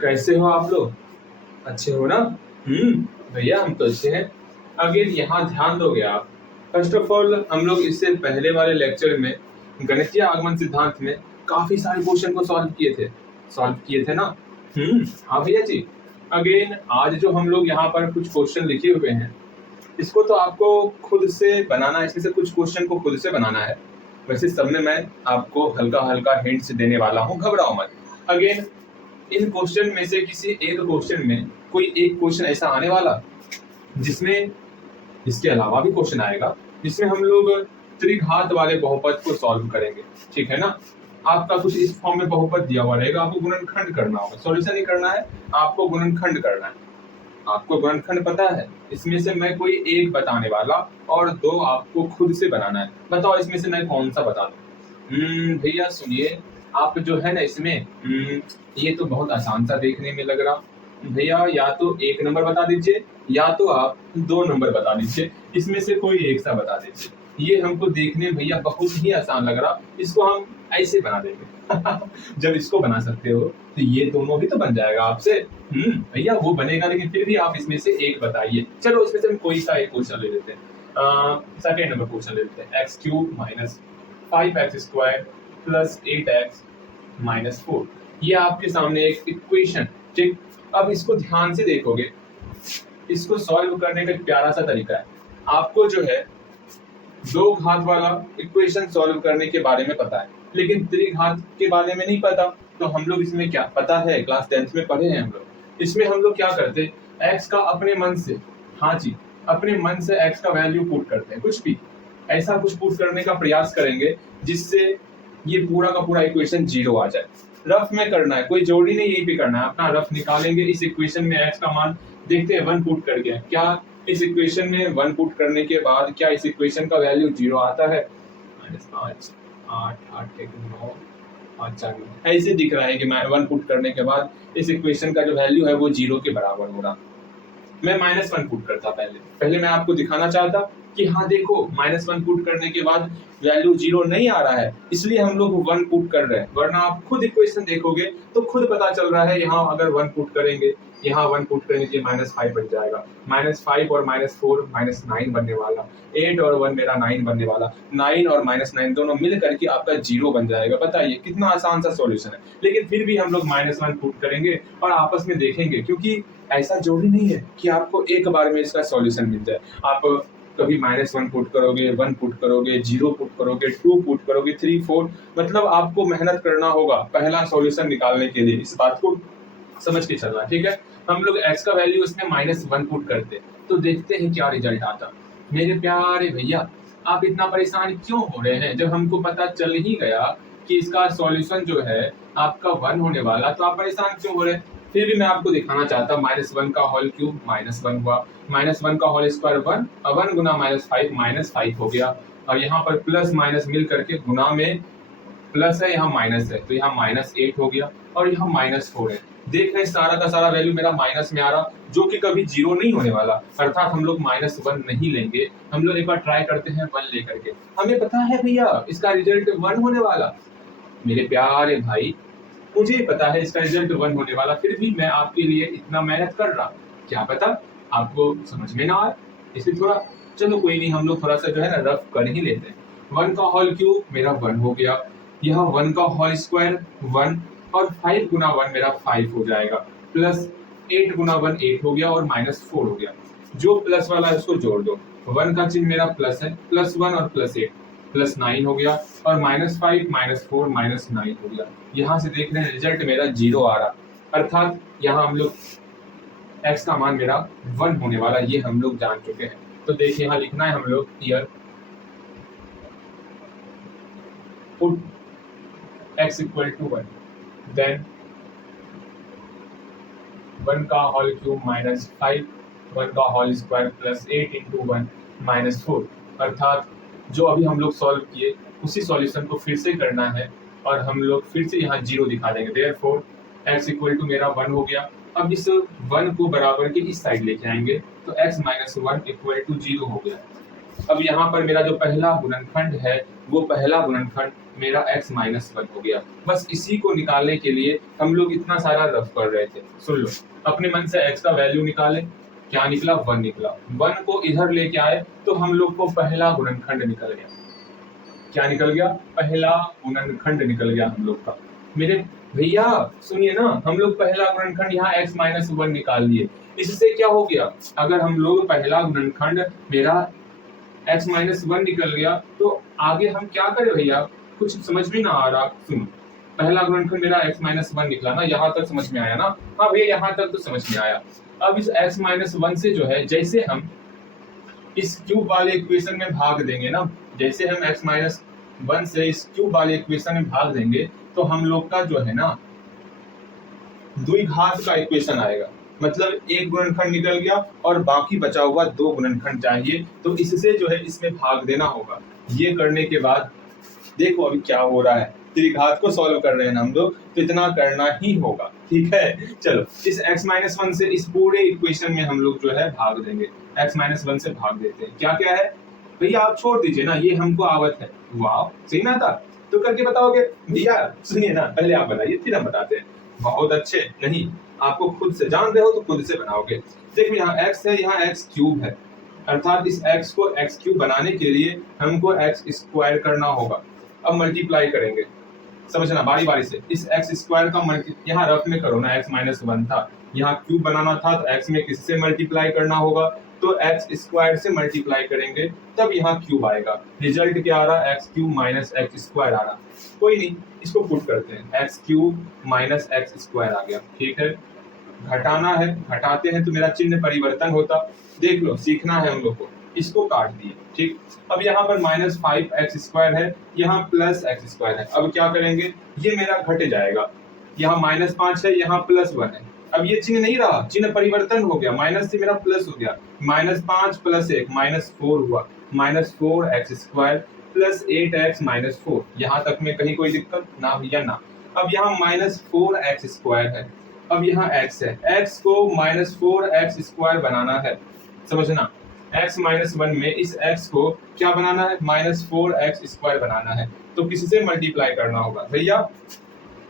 कैसे हो आप लोग? अच्छे हो ना? भैया हम तो अच्छे हैं। अगेन यहाँ ध्यान दोगे आप। फर्स्ट ऑफ ऑल हम लोग इससे पहले वाले लेक्चर में गणितीय आगमन सिद्धांत में काफी सारे क्वेश्चन को सॉल्व किए थे ना? हाँ भैया जी। अगेन आज जो हम लोग यहाँ पर कुछ क्वेश्चन लिखे हुए हैं, इसको तो आपको खुद से बनाना है। इसमें से कुछ क्वेश्चन को खुद से बनाना है। वैसे सब में मैं आपको हल्का हल्का हिंट्स देने वाला हूँ, घबराओ मत। अगेन इन क्वेश्चन में से किसी एक क्वेश्चन में कोई एक क्वेश्चन ऐसा आने वाला जिसमें इसके अलावा भी क्वेश्चन आएगा, जिसमें हम लोग त्रिघात वाले बहुपद को सॉल्व करेंगे। ठीक है ना? आपका कुछ इस फॉर्म में बहुपद दिया हुआ रहेगा, आपको गुणनखंड करना होगा। सॉल्यूशन नहीं करना है, आपको गुणनखंड करना है। आपको गुणनखंड पता है? इसमें से मैं कोई एक बताने वाला और दो आपको खुद से बनाना है। बताओ इसमें से मैं कौन सा बता दूं? भैया सुनिए, आप जो है ना इसमें ये तो बहुत आसान सा देखने में लग रहा। भैया या तो एक नंबर बता दीजिए या तो आप दो नंबर बता दीजिए। इसमें से कोई एक सा बता दीजिए। ये हमको देखने भैया बहुत ही आसान लग रहा, इसको हम ऐसे बना देंगे। जब इसको बना सकते हो तो ये दोनों भी तो बन जाएगा आपसे। भैया वो बनेगा, लेकिन फिर भी आप इसमें से एक बताइए। चलो इसमें से हम कोई सा एक क्वेश्चन ले लेते हैं। सेकेंड नंबर क्वेश्चन ले लेते हैं। x³ - 5x² + 8x - 4। ये आपके सामने एक इक्वेशन। ठीक, अब इसको ध्यान से देखोगे, इसको सॉल्व करने का एक प्यारा सा तरीका है। आपको जो है दो घात वाला इक्वेशन सॉल्व करने के बारे में पता है, लेकिन त्रिघात के बारे में नहीं पता। तो हम लोग इसमें क्या पता है, क्लास 10th में पढ़े हैं हम लोग। इसमें हम लोग क्या करते हैं, x का अपने मन से, हाँ जी, अपने मन से x का वैल्यू पुट करते हैं। कुछ भी ऐसा कुछ पुट करने का प्रयास करेंगे जिससे ये पूरा का पूरा इक्वेशन 0 आ जाए। रफ में करना है, कोई जोड़ी नहीं, यही पे करना है। अपना रफ निकालेंगे। इस इक्वेशन में x का मान देखते हैं 1 पुट कर गया। क्या इस इक्वेशन में 1 पुट करने के बाद क्या इस इक्वेशन का वैल्यू 0 आता है? -5 8 8 1 9 5 4 9 ऐसे दिख रहा है कि 1 पुट करने के बाद इस इक्वेशन का जो वैल्यू है वो 0 के बराबर हो रहा। मैं -1 पुट करता। पहले मैं आपको दिखाना चाहता कि हाँ देखो, -1 पुट करने के बाद वैल्यू 0 नहीं आ रहा है, इसलिए हम लोग 1 पुट कर रहे हैं। वरना आप खुद इक्वेशन देखोगे तो खुद पता चल रहा है, यहाँ अगर 1 पुट करेंगे, यहाँ 1 पुट करेंगे तो -5 बन जाएगा। -5 और -4 -9 बनने वाला। 8 और 1 मेरा 9 बनने वाला। 9 और -9 दोनों मिल करके आपका 0 बन जाएगा। बताइए कितना आसान सा सॉल्यूशन है। लेकिन फिर भी हम लोग -1 पुट करेंगे और आपस में देखेंगे, क्योंकि ऐसा जोड़ी नहीं है कि आपको एक बार में इसका सॉल्यूशन मिल जाए। आप कभी -1 पुट करोगे, 1 पुट करोगे, 0 पुट करोगे, 2 पुट करोगे, 3 4, मतलब आपको मेहनत करना होगा पहला सॉल्यूशन निकालने के लिए। इस बात को समझ के चलना, ठीक है? हम लोग x का वैल्यू इसमें -1 पुट करते तो देखते हैं क्या रिजल्ट आता। मेरे प्यारे भैया, आप इतना परेशान क्यों हो रहे हैं? जब हमको पता चल ही गया कि इसका सॉल्यूशन जो है आपका 1 होने वाला, तो आप परेशान क्यों हो रहे हैं? फिर भी मैं आपको दिखाना चाहता हूँ। -1 का होल क्यूब -1 हुआ, -1 का होल स्क्वायर 1, और 1 गुना -5 -5 हो गया। और यहाँ पर प्लस माइनस मिल करके गुना में प्लस है, यहाँ माइनस है, तो यहाँ -8 हो गया और यहाँ -4 है। देख रहे हैं सारा का सारा वैल्यू मेरा माइनस में आ रहा, जो कि कभी 0 नहीं होने वाला। अर्थात हम लोग -1 नहीं लेंगे। हम लोग एक बार ट्राई करते हैं 1 लेकर के। हमें पता है भैया इसका रिजल्ट 1 होने वाला। मेरे प्यारे भाई, मुझे पता है इसका रिजल्ट 1 होने वाला, फिर भी मैं आपके लिए इतना मेहनत कर रहा। क्या पता आपको समझ में ना आए, इसलिए थोड़ा, चलो कोई नहीं, हम लोग थोड़ा सा जो है ना रफ कर ही लेते हैं। 1 का होल क्यूब मेरा 1 हो गया, यहाँ 1 का होल स्क्वायर 1, और 5 गुना 1 मेरा 5 हो जाएगा, प्लस 8 गुना 1 8 हो गया, और -4 हो गया। जो प्लस वाला है उसको जोड़ दो। 1 का चिन्ह मेरा प्लस है, +1 और +8 +9 हो गया, और -5 -4 -9 हो गया। यहाँ से देख रहे हैं रिजल्ट मेरा 0 आ रहा। अर्थात यहाँ हम लोग x का मान मेरा 1 होने वाला, ये हम लोग जान चुके हैं। तो देखिए यहाँ लिखना है हम लोग, हियर पुट x = 1, देन 1 का होल क्यूब -5, 1 का होल स्क्वायर +8 × 1 -4। अर्थात जो अभी हम लोग सॉल्व किए उसी सॉल्यूशन को फिर से करना है, और हम लोग फिर से यहाँ 0 दिखा देंगे। देयरफॉर x = मेरा 1 हो गया। अब इस 1 को बराबर के इस साइड लेके आएंगे, तो x - 1 = 0 हो गया। अब यहाँ पर मेरा जो पहला गुणनखंड है वो पहला गुणनखंड मेरा x माइनस 1 हो गया। बस इसी को निकालने के लिए हम लोग इतना सारा रफ कर रहे थे। सुन लो, अपने मन से x का वैल्यू निकाले, क्या निकला? 1 निकला। 1 को इधर लेके आए तो हम लोग को पहला गुणनखंड निकल गया। क्या निकल गया? पहला गुणनखंड निकल गया हम लोग का। मेरे भैया सुनिए ना, हम लोग पहला गुणनखंड यहाँ x माइनस 1 निकाल लिए। इससे क्या हो गया? अगर हम लोग पहला गुणनखंड मेरा x माइनस 1 निकल गया तो आगे हम क्या करें भैया? कुछ समझ में ना आ रहा। सुनो, पहला गुणनखंड मेरा x माइनस 1 निकला ना, यहाँ तक समझ में आया ना? हाँ भैया, यहाँ तक तो समझ में आया। अब इस x माइनस 1 से जो है, जैसे हम इस क्यूब वाले इक्वेशन में भाग देंगे ना, जैसे हम x माइनस 1 से इस क्यूब वाले इक्वेशन में भाग देंगे तो हम लोग का जो है ना द्विघात का इक्वेशन आएगा। मतलब एक गुणनखंड निकल गया और बाकी बचा हुआ 2 गुणनखंड चाहिए, तो इससे जो है इसमें भाग देना होगा। ये करने के बाद देखो अभी क्या हो रहा है, त्रिघात को सॉल्व कर रहे हैं हम लोग, तो इतना करना ही होगा। ठीक है, चलो इस x माइनस 1 से इस पूरे इक्वेशन में हम लोग जो है भाग देंगे। x माइनस 1 से भाग देते हैं। क्या क्या है भैया? आप छोड़ दीजिए ना, ये हमको आवत है। वाह, सही ना था? तो करके बताओगे भैया? सुनिए ना, पहले आप बनाइए फिर हम बताते हैं। बहुत अच्छे। नहीं, आपको खुद से जान रहे हो तो खुद से बनाओगे। देखो यहाँ x है, यहाँ x क्यूब है, अर्थात इस x को x क्यूब बनाने के लिए हमको x स्क्वायर करना होगा। अब मल्टीप्लाई करेंगे, समझना बारी बारी से। इस x स्क्वायर का यहाँ रफ में करो ना, x माइनस 1 था, यहाँ क्यूब बनाना था तो x में किससे मल्टीप्लाई करना होगा? तो x स्क्वायर से मल्टीप्लाई करेंगे तब यहाँ क्यूब आएगा। रिजल्ट क्या आ रहा? x cube minus x square आ रहा। कोई नहीं, इसको पुट करते हैं, x cube minus x square आ गया। ठीक है, घटाना है, घटाते हैं तो मेरा चिन्ह परिवर्तन होता। देख लो, सीखना है हम लोग को। इसको काट दिए। ठीक, अब यहाँ पर माइनस 5x स्क्वायर है, यहाँ प्लस x स्क्वायर है। अब क्या करेंगे? ये मेरा घट जाएगा, यहाँ माइनस 5 है, यहाँ प्लस 1 है। अब ये चिन्ह नहीं रहा, चिन्ह परिवर्तन हो गया, माइनस से मेरा प्लस हो गया। माइनस 5 प्लस 1 माइनस 4 हुआ, minus 4x square plus 8x minus 4। यहाँ तक में कहीं कोई दिक्कत? ना भैया ना। अब यहाँ माइनस 4x स्क्वायर है, अब यहाँ x है, x को माइनस 4x स्क्वायर बनाना है। समझना, x माइनस 1 में इस x को क्या बनाना है? माइनस 4x स्क्वायर बनाना है। तो किससे मल्टीप्लाई करना होगा भैया?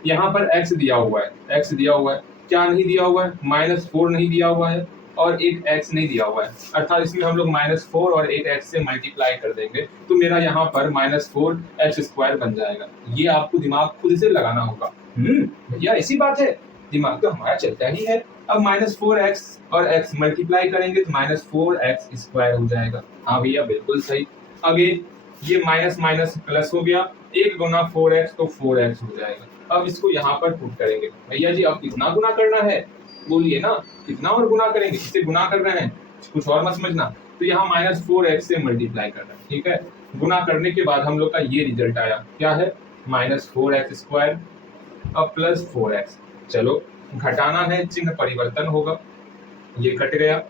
यहाँ पर x दिया हुआ है, x दिया हुआ है, क्या नहीं दिया हुआ है? माइनस 4 नहीं दिया हुआ है और एक x नहीं दिया हुआ है, अर्थात इसमें हम लोग माइनस 4 और एक x से मल्टीप्लाई कर देंगे तो मेरा यहाँ पर माइनस 4x स्क्वायर बन जाएगा। ये आपको दिमाग खुद से लगाना होगा। भैया ऐसी बात है, दिमाग तो हमारा चलता ही है। अब माइनस 4x और x मल्टीप्लाई करेंगे तो माइनस 4x स्क्वायर हो जाएगा। हाँ भैया बिल्कुल सही। अगेन ये माइनस माइनस प्लस हो गया, 1 गुना 4x तो 4x हो जाएगा। अब इसको यहाँ पर पुट करेंगे। भैया जी अब कितना गुना करना है? बोलिए ना, कितना और गुना करेंगे? इससे गुना कर रहे हैं, कुछ और मत समझना। तो यहाँ माइनस 4x से मल्टीप्लाई करना है। ठीक है, गुना करने के बाद हम लोग का ये रिजल्ट आया, क्या है? माइनस 4x स्क्वायर अब प्लस 4x। चलो घटाना है, चिन्ह परिवर्तन होगा, ये कट गया।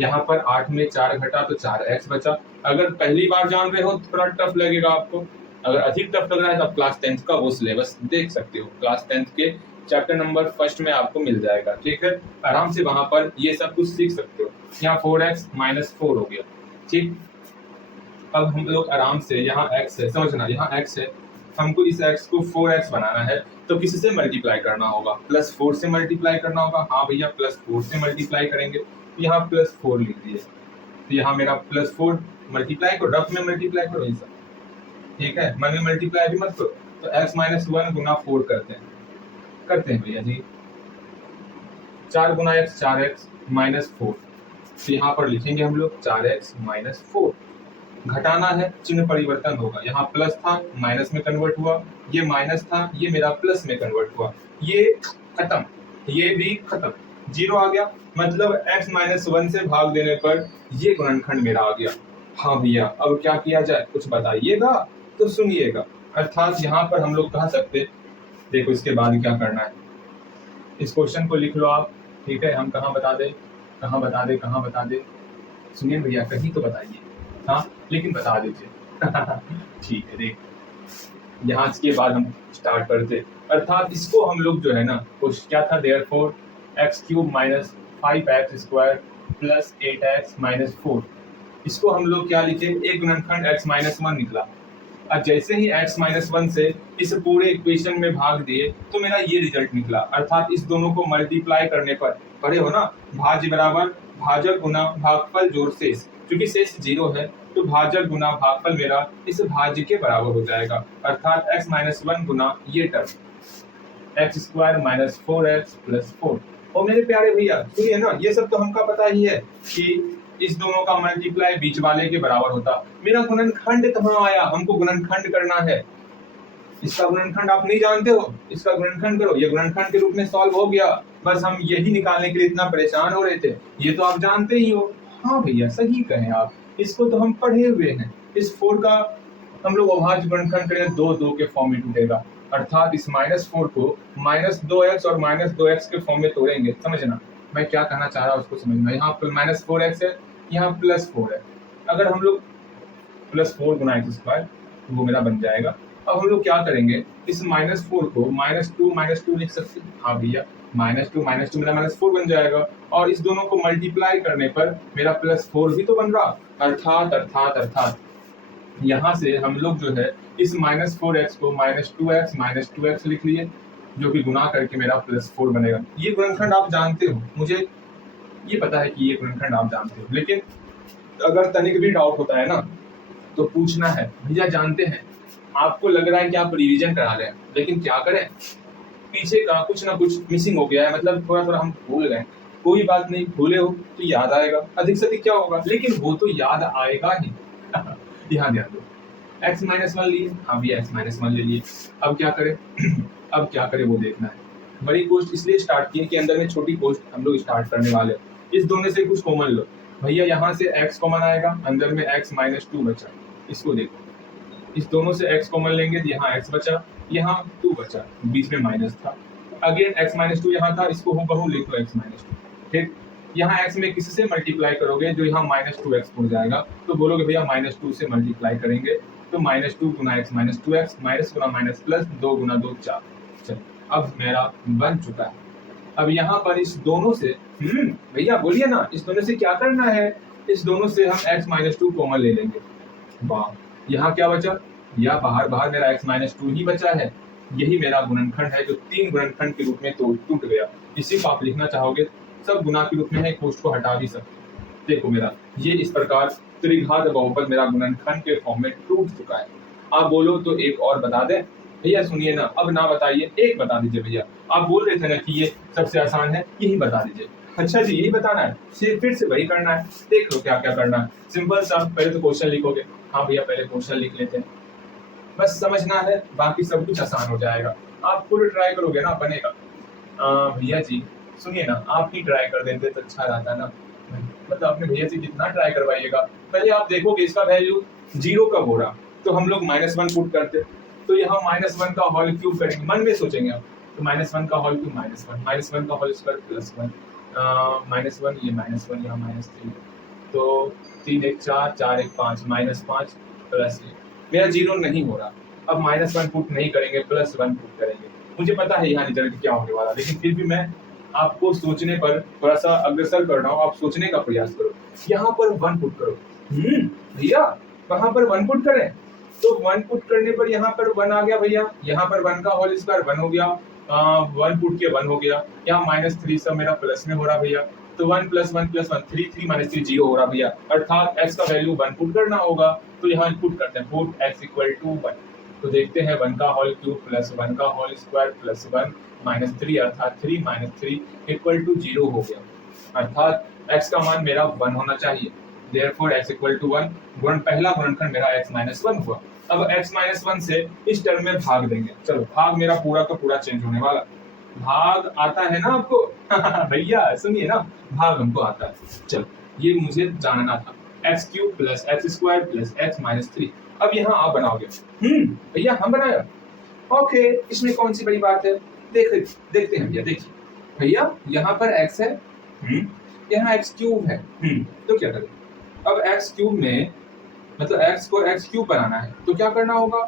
यहाँ पर 8 में 4 घटा तो 4x बचा। अगर पहली बार जान रहे हो थोड़ा टफ लगेगा आपको, अगर अधिक टफ लग रहा है तो आप क्लास 10th का वो सिलेबस देख सकते हो। क्लास 10th के चैप्टर नंबर 1 में आपको मिल जाएगा। ठीक है, आराम से वहां पर ये सब कुछ सीख सकते हो। यहाँ 4x माइनस 4 हो गया। ठीक, अब हम लोग आराम से, यहाँ x है, समझना यहाँ x है, हमको इस x को 4x बनाना है तो किससे मल्टीप्लाई करना होगा? प्लस 4 से मल्टीप्लाई करना होगा। हाँ भैया प्लस 4 से मल्टीप्लाई करेंगे, यहाँ प्लस 4 लिख दिए, तो यहाँ मेरा प्लस 4 मल्टीप्लाई को रफ में मल्टीप्लाई करो ये सब। ठीक है, मन में मल्टीप्लाई भी मत करो। तो x माइनस 1 गुना 4 करते हैं भैया जी। 4 गुना x 4x माइनस 4, तो यहाँ पर लिखेंगे हम लोग 4x माइनस 4। घटाना है, चिन्ह परिवर्तन होगा, यहाँ प्लस था माइनस में कन्वर्ट हुआ, ये माइनस था ये मेरा प्लस में कन्वर्ट हुआ, ये खत्म, ये भी खत्म, 0 आ गया। मतलब x माइनस 1 से भाग देने पर ये गुणनखंड मेरा आ गया। हाँ भैया अब क्या किया जाए, कुछ बताइएगा तो सुनिएगा। अर्थात यहाँ पर हम लोग कह सकते, देखो इसके बाद क्या करना है, इस क्वेश्चन को लिख लो आप। ठीक है, हम कहाँ बता दे, कहाँ बता दे, कहाँ बता दे, सुनिए भैया कहीं तो बताइए, हाँ लेकिन बता दीजिए। ठीक है, देख यहाँ के बाद हम स्टार्ट करते, अर्थात इसको हम लोग जो है ना, कुछ क्या था, therefore x cube minus 5x square plus 8x minus 4। इसको हम लोग क्या लिखे, एक गुणनखंड x माइनस वन निकला। अब जैसे ही x माइनस वन से इस पूरे इक्वेशन में भाग दिए तो मेरा ये रिजल्ट निकला, अर्थात इस दोनों को मल्टीप्लाई करने पर, पढ़े हो ना, भाज्य बराबर भाजक गुना भागफल जोड़ शेष, क्योंकि शेष 0 है तो भाजक गुना भागफल मेरा इस भाज्य के बराबर हो जाएगा, अर्थात x माइनस वन गुना ये term x square minus 4x plus 4। और मेरे प्यारे भैया सुनिए ना, ये सब तो हमका पता ही है कि इस दोनों का मल्टीप्लाई बीच वाले के बराबर होता। मेरा गुणनखंड कहाँ आया, हमको गुणनखंड करना है। इसका गुणनखंड आप नहीं जानते हो, इसका गुणनखंड करो, ये गुणनखंड के रूप में सॉल्व हो गया। बस हम यही निकालने के लिए इतना परेशान हो रहे थे, ये तो आप जानते ही हो। हाँ भैया सही कहें आप, इसको तो हम पढ़े हुए हैं। इस 4 का हम लोग अभाज्य गुणनखंड करें 2 के फॉर्म में टूटेगा, अर्थात इस -4 को -2x और -2x के फॉर्म में तोड़ेंगे। समझना मैं क्या कहना चाह रहा हूँ उसको समझना। यहाँ पर -4x है, यहाँ +4 है। अगर हम लोग +4 गुना एक्स स्क्वायर वो मेरा बन जाएगा। अब हम लोग क्या करेंगे, इस -4 को -2 लिख सकते हैं। हाँ भैया -2 मेरा -4 बन जाएगा, और इस दोनों को मल्टीप्लाई करने पर मेरा +4 भी तो बन रहा, अर्थात यहाँ से हम लोग जो है इस -4x को -2x लिख लिए, जो कि गुना करके मेरा +4 बनेगा। ये गुणनखंड आप जानते हो, मुझे ये पता है कि ये गुणनखंड आप जानते हो, लेकिन अगर तनिक भी डाउट होता है ना तो पूछना है। भैया जानते हैं आपको लग रहा है कि आप रिवीजन करा रहे हैं, लेकिन क्या करें, पीछे का कुछ ना कुछ मिसिंग हो गया है, मतलब थोड़ा हम भूल गए। कोई बात नहीं, भूले हो तो याद आएगा, अधिक से अधिक क्या होगा, लेकिन वो तो याद आएगा ही। ध्यान दो, x माइनस वन लिए, हाँ भैया x माइनस वन ले लिए। अब क्या करें अब क्या करें वो देखना है। बड़ी कोष्ट इसलिए स्टार्ट की कि अंदर में छोटी कोष्ट हम लोग स्टार्ट करने वाले। इस दोनों से कुछ कॉमन लो भैया, यहाँ से x कॉमन आएगा, अंदर में x माइनस 2 बचा। इसको देखो, इस दोनों से x कॉमन लेंगे, यहाँ x बचा, यहाँ 2 बचा, बीच में माइनस था। अगेन x माइनस 2 यहाँ था, इसको हूबहू लिख लो x माइनस 2। ठीक, यहाँ x में किसी से मल्टीप्लाई करोगे जो यहाँ -2x हो जाएगा, तो बोलोगे भैया -2 से मल्टीप्लाई करेंगे तो -2 गुना x माइनस 2x, माइनस गुना माइनस प्लस 2 गुना 2 4। चलो अब मेरा बन चुका है। अब यहाँ पर इस दोनों से भैया बोलिए ना, इस दोनों से क्या करना है, इस दोनों से हम x माइनस 2 कॉमन ले लेंगे। वाह, यहाँ क्या बचा, या बाहर मेरा x माइनस 2 ही बचा है। यही मेरा गुणनखंड है जो 3 गुणनखंड के रूप में टूट गया। इसी को आप लिखना चाहोगे सब गुना के रूप में है, कोष्ठ को हटा भी सकते। देखो मेरा ये इस प्रकार त्रिघात बहुपद मेरा गुणनखंड के फॉर्म में टूट चुका है। आप बोलो तो एक और बता दें भैया, सुनिए ना, अब ना बताइए, एक बता दीजिए भैया। आप बोल रहे थे ना कि ये सबसे आसान है, यही बता दीजिए। अच्छा जी यही बताना है, फिर से वही करना है। देख लो क्या क्या करना है, सिंपल सा। पहले तो क्वेश्चन लिखोगे, हाँ भैया पहले क्वेश्चन लिख लेते हैं, बस समझना है, बाकी सब कुछ आसान हो जाएगा। आप खुद ट्राई करोगे ना बनेगा। भैया जी सुनिए ना, आप ही ट्राई कर देते तो अच्छा रहता ना, मतलब अपने भैया से कितना ट्राई करवाइएगा। पहले आप देखोगे इसका वैल्यू 0 कब हो रहा, तो हम लोग -1 पुट करते, तो यहाँ -1 का होल क्यूब करेंगे, मन में सोचेंगे आप, तो -1 का होल क्यूब -1 का होल स्क्वायर +1, -1 ये -1 यहाँ -3, तो 3 1 4 4 1 5 -5 +1। मेरा 0 नहीं हो रहा, अब -1 पुट नहीं करेंगे, +1 पुट करेंगे। मुझे पता है यहाँ रिजल्ट क्या होने वाला, लेकिन फिर भी मैं आपको सोचने पर थोड़ा सा अग्रसर कर रहा हूँ, आप सोचने का प्रयास करो। यहाँ पर 1 पुट करो। भैया कहाँ पर 1 पुट करें, तो 1 पुट करने पर यहाँ पर 1 आ गया भैया, यहाँ पर 1 का होल स्क्वायर 1 हो गया, 1 पुट के 1 हो गया, यहाँ -3 सब मेरा प्लस में हो रहा भैया, तो 1 + 1 + 1 3 3 - 3 0 हो रहा भैया, अर्थात x का वैल्यू 1 पुट करना होगा। तो यहाँ पुट करते हैं, पुट x = 1, तो देखते हैं 1 का होल क्यूब + 1 का होल स्क्वायर +1 -3, अर्थात 3 - 3 = 0 हो गया, अर्थात x का मान मेरा 1 होना चाहिए। Therefore x = 1, पहला गुणनखंड मेरा x - 1 हुआ। अब x - 1 से इस टर्म में भाग देंगे। चलो भाग मेरा पूरा का पूरा चेंज होने वाला, भाग आता है ना आपको भैया सुनिए ना, भाग हमको आता है। चलो ये मुझे जानना था, x³ + x² + x - 3। अब यहाँ आप बनाओगे। भैया हम बनाया, ओके, इसमें कौन सी बड़ी बात है, देखते हैं भैया। देखिए भैया यहाँ पर x है, यहाँ x³ है, तो क्या करें, अब x³ में मतलब x को x³ बनाना है, तो क्या करना होगा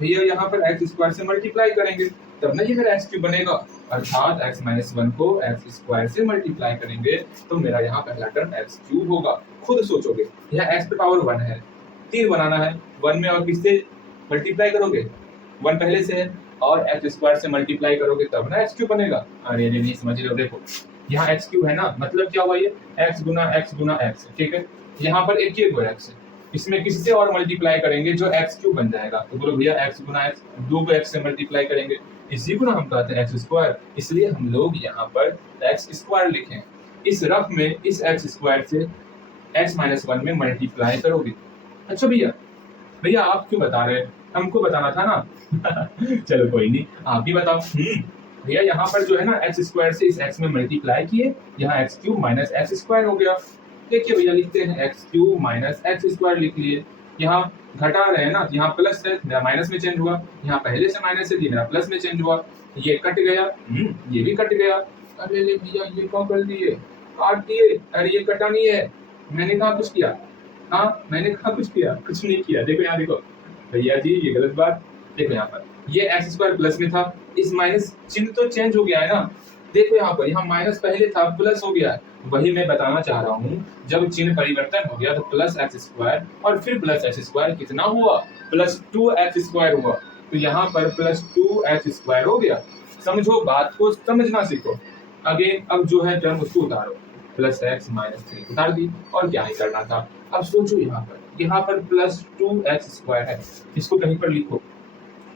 भैया, यहाँ पर x² से मल्टीप्लाई करेंगे, तब ना ये मेरा x³ बनेगा। अर्थात x माइनस वन को एक्स स्क्वायर से मल्टीप्लाई करेंगे तो मेरा यहाँ पहला टर्म एक्स क्यूब होगा। खुद सोचोगे, यहाँ x पे पावर 1 है, 3 बनाना है, 1 में और किससे मल्टीप्लाई करोगे, 1 पहले से है, और एक्स स्क्वायर से मल्टीप्लाई करोगे तब ना एक्स क्यूब बनेगा। अरे नहीं समझ रहे हो, देखो यहाँ एक्स क्यूब है ना, मतलब क्या हुआ, ये एक्स गुना एक्स, ठीक है। यहाँ पर एक ही एक्स है, इसमें किससे और मल्टीप्लाई करेंगे जो एक्स क्यूब बन जाएगा, तो बोलो भैया एक्स गुना एक्स, 2 को एक्स से मल्टीप्लाई करेंगे, इसी को ना हम कहते हैं एक्स स्क्वायर, इसलिए हम लोग यहाँ पर एक्स स्क्वायर लिखें। इस रफ में इस एक्स स्क्वायर से एक्स माइनस 1 में मल्टीप्लाई करोगे। अच्छा भैया, भैया आप क्यों बता रहे हैं, हमको बताना था ना चलो कोई नहीं, आप भी बताओ। भैया यहाँ पर जो है ना एक्स स्क्वायर से इस एक्स में मल्टीप्लाई किए, यहाँ x cube minus x square हो गया। देखिए भैया लिखते हैं x cube minus x square लिख लिए, यहाँ घटा रहे हैं ना, यहाँ प्लस है, मेरा माइनस में चेंज हुआ, यहाँ पहले से माइनस है, मेरा प्लस में चेंज हुआ, ये कट गया, ये भी कट गया। अरे ले भैया ये क्या कर दिए, काट दिए, अरे ये कटा नहीं है, मैंने कहा कुछ किया, हाँ मैंने कहा कुछ किया, कुछ नहीं किया। देखो यहाँ देखो भैया जी, ये गलत बात, देखो यहाँ पर ये एक्स स्क्वायर प्लस में था, इस माइनस चिन्ह तो चेंज हो गया है ना, देखो यहाँ पर यहाँ माइनस पहले था, प्लस हो गया है, वही मैं बताना चाह रहा हूँ, जब चिन्ह परिवर्तन हो गया तो प्लस एक्स स्क्वायर और फिर प्लस एक्स स्क्वायर कितना हुआ, प्लस 2x स्क्वायर हुआ, तो यहाँ पर प्लस 2x स्क्वायर हो गया। समझो, बात को समझना सीखो। अगेन अब जो है टर्म उसको उतारो, प्लस एक्स माइनस 3 उतार दी, और क्या ही करना था। अब सोचो यहाँ पर प्लस 2x स्क्वायर है, इसको कहीं पर लिखो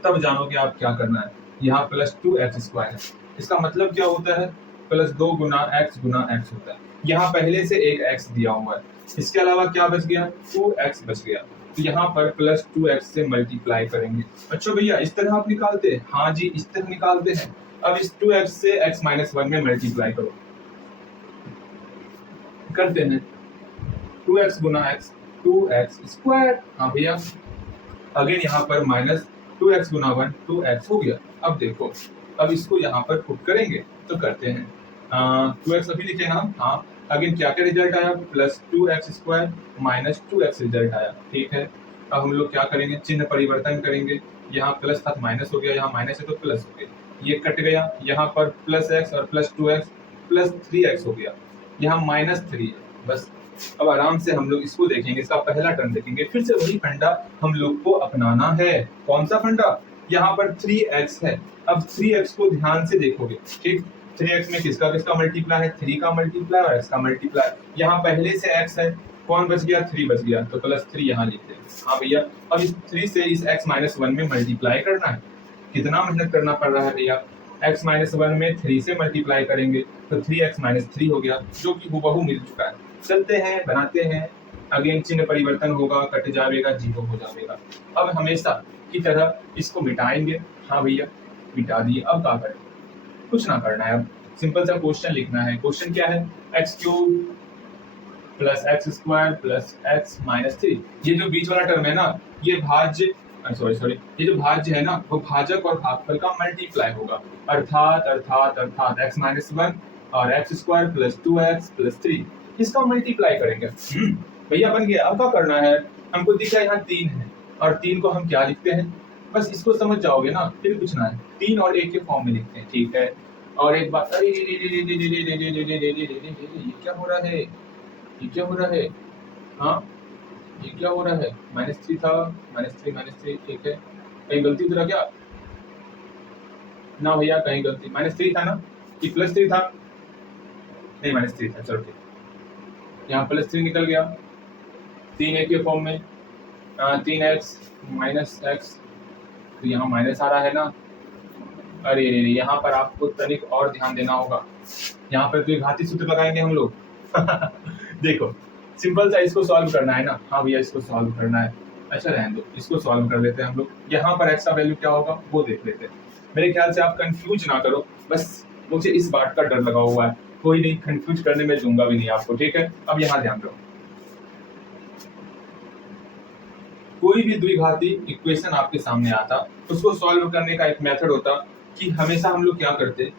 तब जानोगे आप क्या करना है। यहाँ प्लस 2x स्क्वायर है, इसका मतलब क्या होता है, प्लस 2 गुना एक्स होता है। यहाँ पहले से एक x दिया हुआ है, इसके अलावा क्या बच गया, 2x बच गया, तो यहाँ पर प्लस 2x से मल्टीप्लाई करेंगे। अच्छा भैया इस तरह आप निकालते हैं, हाँ जी इस तरह निकालते हैं। अब इस 2x से x माइनस 1 में मल्टीप्लाई करो, करते हैं 2x गुना x, 2x स्क्वायर, हाँ भैया। अगेन यहाँ पर माइनस 2x गुना 1, 2x हो गया। अब देखो, अब इसको यहाँ पर पुट करेंगे तो करते हैं 2x अभी लिखे ना, हाँ। अगेन क्या क्या रिजल्ट आया, plus 2x square minus 2x result आया, ठीक है। अब हम लोग क्या करेंगे, चिन्ह परिवर्तन करेंगे, यहाँ प्लस था माइनस हो गया, यहाँ माइनस है तो प्लस हो गया, ये कट गया, यहाँ पर प्लस x और प्लस 2x प्लस 3x हो गया, यहाँ माइनस 3 है, बस। अब आराम से हम लोग इसको देखेंगे, इसका पहला टर्म देखेंगे, फिर से वही फंडा हम लोग को अपनाना है। कौन सा फंडा, यहाँ पर 3x है, अब 3x को ध्यान से देखोगे, ठीक, 3x में किसका किसका मल्टीप्लाई है, 3 का मल्टीप्लाई और x का मल्टीप्लाई, यहाँ पहले से x है, कौन बच गया, 3 बच गया, तो प्लस 3 यहाँ लिखते हैं। हाँ भैया, अब इस 3 से इस x माइनस 1 में मल्टीप्लाई करना है, कितना मेहनत करना पड़ रहा है भैया, x माइनस 1 में 3 से मल्टीप्लाई करेंगे तो 3x माइनस 3 हो गया, जो कि हूबहू मिल चुका है। चलते हैं, बनाते हैं, अगेन चिन्ह परिवर्तन होगा, कट जाएगा, जीरो हो जाएगा। अब हमेशा की तरह इसको मिटाएंगे, हाँ भैया मिटा दिए। अब क्या करें, कुछ ना करना है, अब सिंपल सा क्वेश्चन लिखना है। क्वेश्चन क्या है, x cube plus x square plus x minus 3, ये जो बीच वाला टर्म है ना, ये भाज्य सॉरी ये जो भाज्य है ना, वो भाजक और भागफल का मल्टीप्लाई होगा, अर्थात एक्स माइनस 1 और x square plus 2x plus 3, इसका मल्टीप्लाई करेंगे। भैया बन गया। अब क्या करना है, हमको दिख रहा है यहाँ 3 है, और 3 को हम क्या लिखते हैं, बस इसको समझ जाओगे ना, फिर कुछ ना है, 3 और 1 के फॉर्म में लिखते हैं, ठीक है। और एक बात, अरे ये क्या हो रहा है, ये क्या हो रहा है, हाँ ये क्या हो रहा है, -3 था, -3 ठीक है, कहीं गलती तो क्या ना भैया, कहीं गलती, -3 था ना कि +3 था, नहीं -3 था, चलो ठीक, यहाँ +3 निकल गया, 3 1 के फॉर्म में, 3x माइनस x, तो यहाँ माइनस आ रहा है ना। अरे यहाँ पर आपको तनिक और ध्यान देना होगा, यहाँ पर कोई घाती सूत्र लगाएंगे हम लोग देखो सिंपल सा इसको सॉल्व करना है ना, हाँ भैया इसको सॉल्व करना है, अच्छा रहने दो, इसको सॉल्व कर लेते हैं हम लोग। यहाँ पर x का वैल्यू क्या होगा वो देख लेते हैं। मेरे ख्याल से आप कंफ्यूज ना करो, बस मुझे इस बात का डर लगा हुआ है, कोई नहीं, कंफ्यूज करने में दूंगा भी नहीं आपको, ठीक है। अब यहाँ ध्यान दो, कोई भी द्विघाती इक्वेशन आपके सामने आता, उसको सॉल्व करने का एक मेथड होता कि हमेशा हम लोग क्या करते,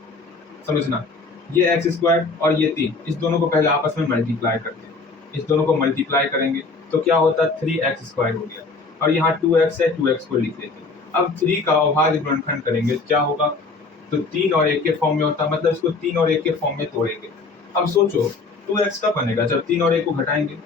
समझना, ये एक्स स्क्वायर और ये 3, इस दोनों को पहले आपस में मल्टीप्लाई करते, इस दोनों को मल्टीप्लाई करेंगे तो क्या होता, 3x स्क्वायर हो गया, और यहाँ 2x है, 2x को लिख लेते। अब 3 का अभाज्य गुणनखंड करेंगे, क्या होगा, तो 3 और 1 के फॉर्म में होता, मतलब इसको 3 और 1 के फॉर्म में तोड़ेंगे। अब सोचो 2x कब बनेगा, जब 3 और 1 को घटाएंगे,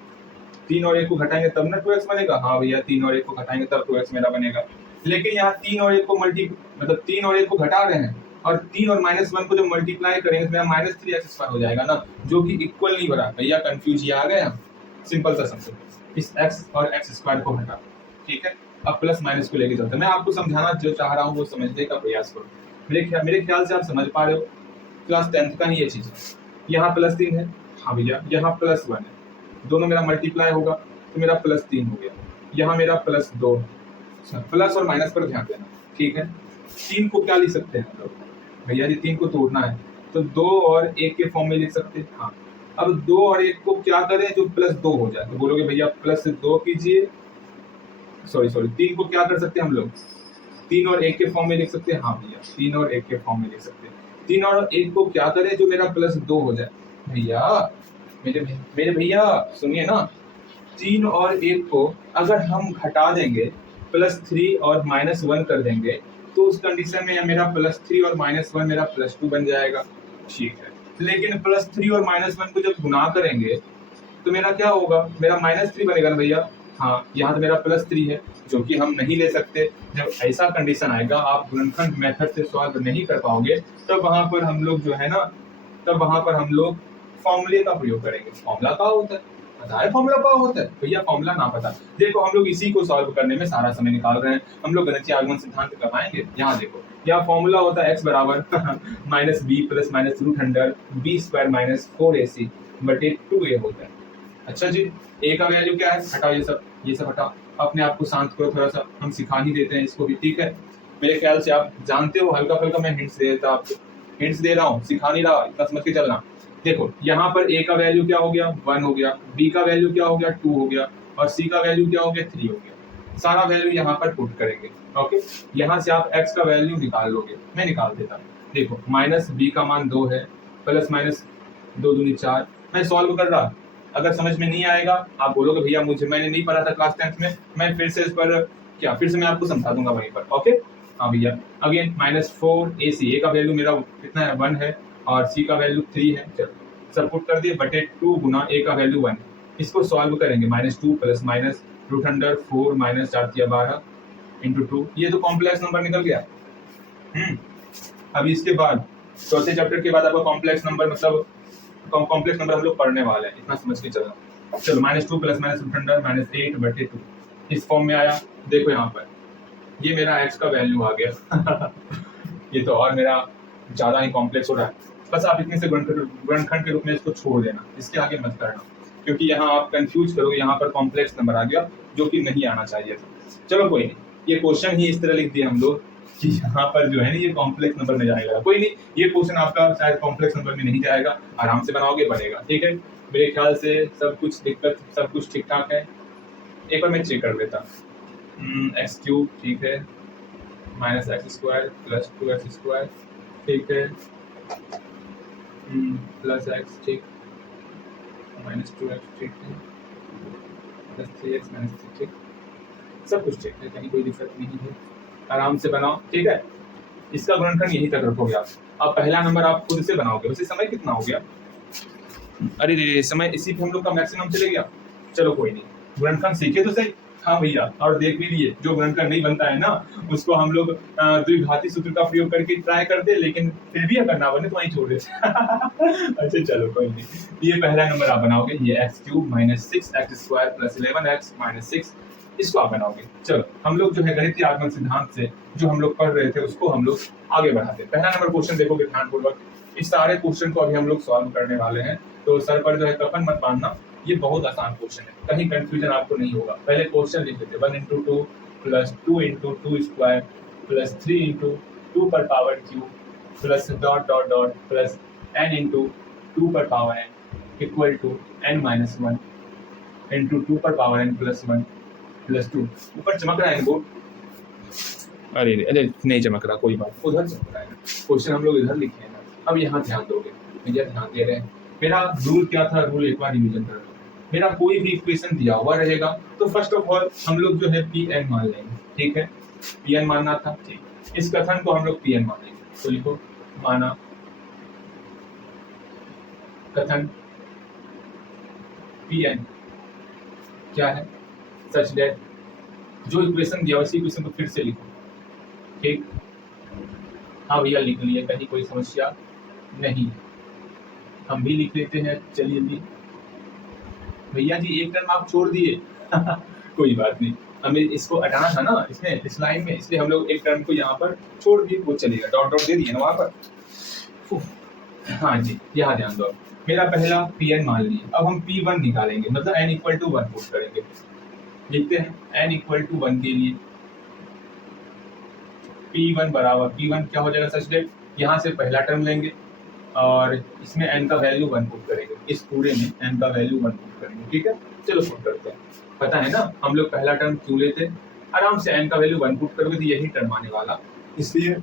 3 और 1 को घटाएंगे तब ना 2x बनेगा। हाँ भैया 3 और 1 को घटाएंगे तब 2x मेरा बनेगा। लेकिन यहाँ 3 और 1 को मतलब 3 और 1 को घटा रहे हैं, और 3 और -1 को जब मल्टीप्लाई करेंगे तो मेरा -3x² हो जाएगा ना, जो कि इक्वल नहीं हो रहा। भैया कंफ्यूज ये आ गए हम, सिंपल सा समझो, इस x और x² को हटा, ठीक है। अब प्लस माइनस को लेके चलते हैं। मैं आपको समझाना जो चाह रहा हूँ वो समझने का प्रयास करो। मेरे ख्याल से आप समझ पा रहे हो, क्लास 10th का ही ये चीज है। यहाँ +3 है, हाँ भैया यहाँ +1 है, दोनों मेरा मल्टीप्लाई होगा तो मेरा +3 हो गया। यहाँ मेरा +2, प्लस और माइनस पर ध्यान देना, ठीक है। 3 को क्या लिख सकते हैं हम लोग, भैया जी 3 को तोड़ना है तो 2 और 1 के फॉर्म में लिख सकते हैं। हाँ, अब 2 और 1 को क्या करें जो +2 हो जाए, तो बोलोगे भैया +2 कीजिए, सॉरी 3 को क्या कर सकते हैं हम लोग, 3 और 1 के फॉर्म में लिख सकते हैं। हाँ भैया 3 और 1 के फॉर्म में लिख सकते हैं। 3 और 1 को क्या करें जो मेरा +2 हो जाए। भैया मेरे भैया सुनिए ना, 3 और 1 को अगर हम घटा देंगे, +3 और -1 कर देंगे, तो उस कंडीशन में मेरा +3 और -1 मेरा +2 बन जाएगा, ठीक है। लेकिन +3 और -1 को जब गुना करेंगे तो मेरा क्या होगा, मेरा -3 बनेगा ना भैया। हाँ, यहाँ तो मेरा +3 है, जो कि हम नहीं ले सकते। जब ऐसा कंडीशन आएगा, आप गुणनखंड मेथड से सॉल्व नहीं कर पाओगे, तब वहां पर हम लोग जो है ना, तब वहां पर हम लोग फॉर्मूले का प्रयोग करेंगे। फॉर्मूला क्या होता है, पता है फॉर्मूला क्या होता है भैया? फॉर्मूला ना पता, देखो हम लोग इसी को सॉल्व करने में सारा समय निकाल रहे हैं। हम लोग गणितीय आगमन सिद्धांत कब आएंगे, यहाँ देखो, यहाँ फॉर्मूला होता है x बराबर -b plus minus root under b² - 4ac बटे 2a होता है। अच्छा जी, a का वैल्यू क्या है, हटाओ ये सब हटाओ, अपने आप को शांत करो थोड़ा सा, हम सिखा ही देते हैं इसको भी, ठीक है। मेरे ख्याल से आप जानते हो, हल्का फुल्का मैं हिंट्स दे देता, आपको हिंट्स दे रहा हूँ, सिखा नहीं रहा, इतना समझ के चलना। देखो यहाँ पर a का वैल्यू क्या हो गया, 1 हो गया, b का वैल्यू क्या हो गया, 2 हो गया, और c का वैल्यू क्या हो गया, 3 हो गया। सारा वैल्यू यहाँ पर पुट करेंगे, ओके। यहाँ से आप x का वैल्यू निकाल लोगे, मैं निकाल देता। देखो -b का मान 2 है, प्लस माइनस 2 दूनी 4, मैं सॉल्व कर रहा। अगर समझ में नहीं आएगा, आप बोलोगे भैया मैंने नहीं पढ़ा था क्लास 10th में, मैं फिर से इस पर फिर से मैं आपको समझा दूंगा वहीं पर, ओके। हाँ भैया, अगेन -4ac, a का वैल्यू मेरा कितना है, 1 है, और c का वैल्यू 3 है। चलो सब पुट कर दिए, बटे 2 गुना a का वैल्यू 1, इसको सॉल्व करेंगे, -2 plus minus root under 4 minus 4 × 12 into 2, ये तो कॉम्प्लेक्स नंबर निकल गया। अभी इसके बाद चौथे चैप्टर के बाद आपका कॉम्प्लेक्स नंबर, मतलब कॉम्प्लेक्स नंबर हम लोग पढ़ने वाले हैं, इतना समझ के चलना। चलो -2 प्लस माइनस रूट अंडर -8 बटे 2 इस फॉर्म में आया। देखो यहाँ पर ये मेरा x का वैल्यू आ गया ये तो और मेरा ज्यादा ही कॉम्प्लेक्स हो रहा है। बस आप इतने से गुणनखंड के रूप में इसको छोड़ देना, इसके आगे मत करना, क्योंकि यहाँ आप कंफ्यूज करोगे, यहाँ पर कॉम्प्लेक्स नंबर आ गया जो कि नहीं आना चाहिए था। चलो कोई नहीं, ये क्वेश्चन ही इस तरह लिख दिया हम लोग कि यहाँ पर जो है ना, ये कॉम्प्लेक्स नंबर में जाएगा। कोई नहीं, ये क्वेश्चन आपका शायद कॉम्प्लेक्स नंबर में नहीं जाएगा, आराम से बनाओगे, बनेगा, ठीक है। मेरे ख्याल से सब कुछ ठीक ठाक है। एक बार मैं चेक कर लेता। x³ ठीक है, -x² प्लस 2x², ठीक है, प्लस x, ठीक, -2x, ठीक है, प्लस 3x -3, ठीक, सब कुछ ठीक है, कहीं कोई दिक्कत नहीं है, आराम से बनाओ, ठीक है। इसका गुणनखंड यहीं तक रखोगे आप। अब पहला नंबर आप खुद से बनाओगे। वैसे समय कितना हो गया, अरे समय इसी पे हम लोग का मैक्सिमम चले गया। चलो कोई नहीं, गुणनखंड सीखे तो सही। हाँ भैया, और देख भी लिए, जो गुणनखंड नहीं बनता है ना, उसको हम लोग द्विघाती सूत्र का प्रयोग करके ट्राई करते, लेकिन फिर भी अगर ना बने तो वहीं छोड़ देते अच्छा चलो कोई नहीं, ये पहला नंबर आप बनाओगे, ये x³ - 6x² + 11x - 6, इसको आप बनाओगे। चलो हम लोग जो है गणितीय आगमन सिद्धांत से जो हम लोग पढ़ रहे थे उसको हम लोग आगे बढ़ाते हैं। पहला नंबर क्वेश्चन देखोगे ध्यानपूर्वक, इस सारे क्वेश्चन को अभी हम लोग सॉल्व करने वाले हैं, तो सर पर जो है कफन मत बांधना, ये बहुत आसान क्वेश्चन है, कहीं कंफ्यूजन आपको नहीं होगा। पहले क्वेश्चन लिख लेते, 1 × 2 plus 2 × 2² plus 3 × 2³ plus dot dot dot plus n × 2n equal to n - 1 × 2n + 1 + 2। ऊपर चमक रहा है इनको, अरे नहीं चमक रहा, कोई बात, उधर चमक रहा है। क्वेश्चन हम लोग इधर लिखे हैं ना, अब यहाँ ध्यान दोगे, भैया ध्यान दे रहे हैं। मेरा रूल क्या था, रूल एक बार रिवीजन कर लो। मेरा कोई भी इक्वेशन दिया हुआ रहेगा तो फर्स्ट ऑफ ऑल हम लोग जो है Pn मान लेंगे, ठीक है, Pn मानना था, ठीक। इस कथन को हम लोग Pn मान लेंगे, तो लिखो माना कथन Pn क्या है, सच दैट, जो इक्वेशन दिया उसी इक्वेशन को फिर से लिखो, ठीक। हाँ भैया लिख लिए, कहीं कोई समस्या नहीं, हम भी लिख लेते हैं, चलिए जल्दी। भैया जी एक टर्म आप छोड़ दिए कोई बात नहीं, हमें इसको हटाना था ना इसमें, इस लाइन में, इसलिए हम लोग एक टर्म को यहाँ पर छोड़ दिए, वो चलेगा, डॉट डॉट दे दिए ना वहाँ पर। हाँ जी, यहाँ ध्यान दो, मेरा पहला Pn मान लिए, अब हम P1 निकालेंगे, मतलब n इक्वल टू 1 पुट करेंगे, लिखते हैं n इक्वल टू 1 के लिए P1 बराबर, P1 क्या हो जाएगा सच दैट, यहाँ से पहला टर्म लेंगे और इसमें n का वैल्यू 1 पुट करेंगे, इस पूरे में n का वैल्यू 1 पुट करेंगे, ठीक है। चलो पुट करते हैं, पता है ना हम लोग पहला टर्म क्यों लेते, आराम से n का वैल्यू 1 पुट करोगे तो यही टर्म आने वाला, इसलिए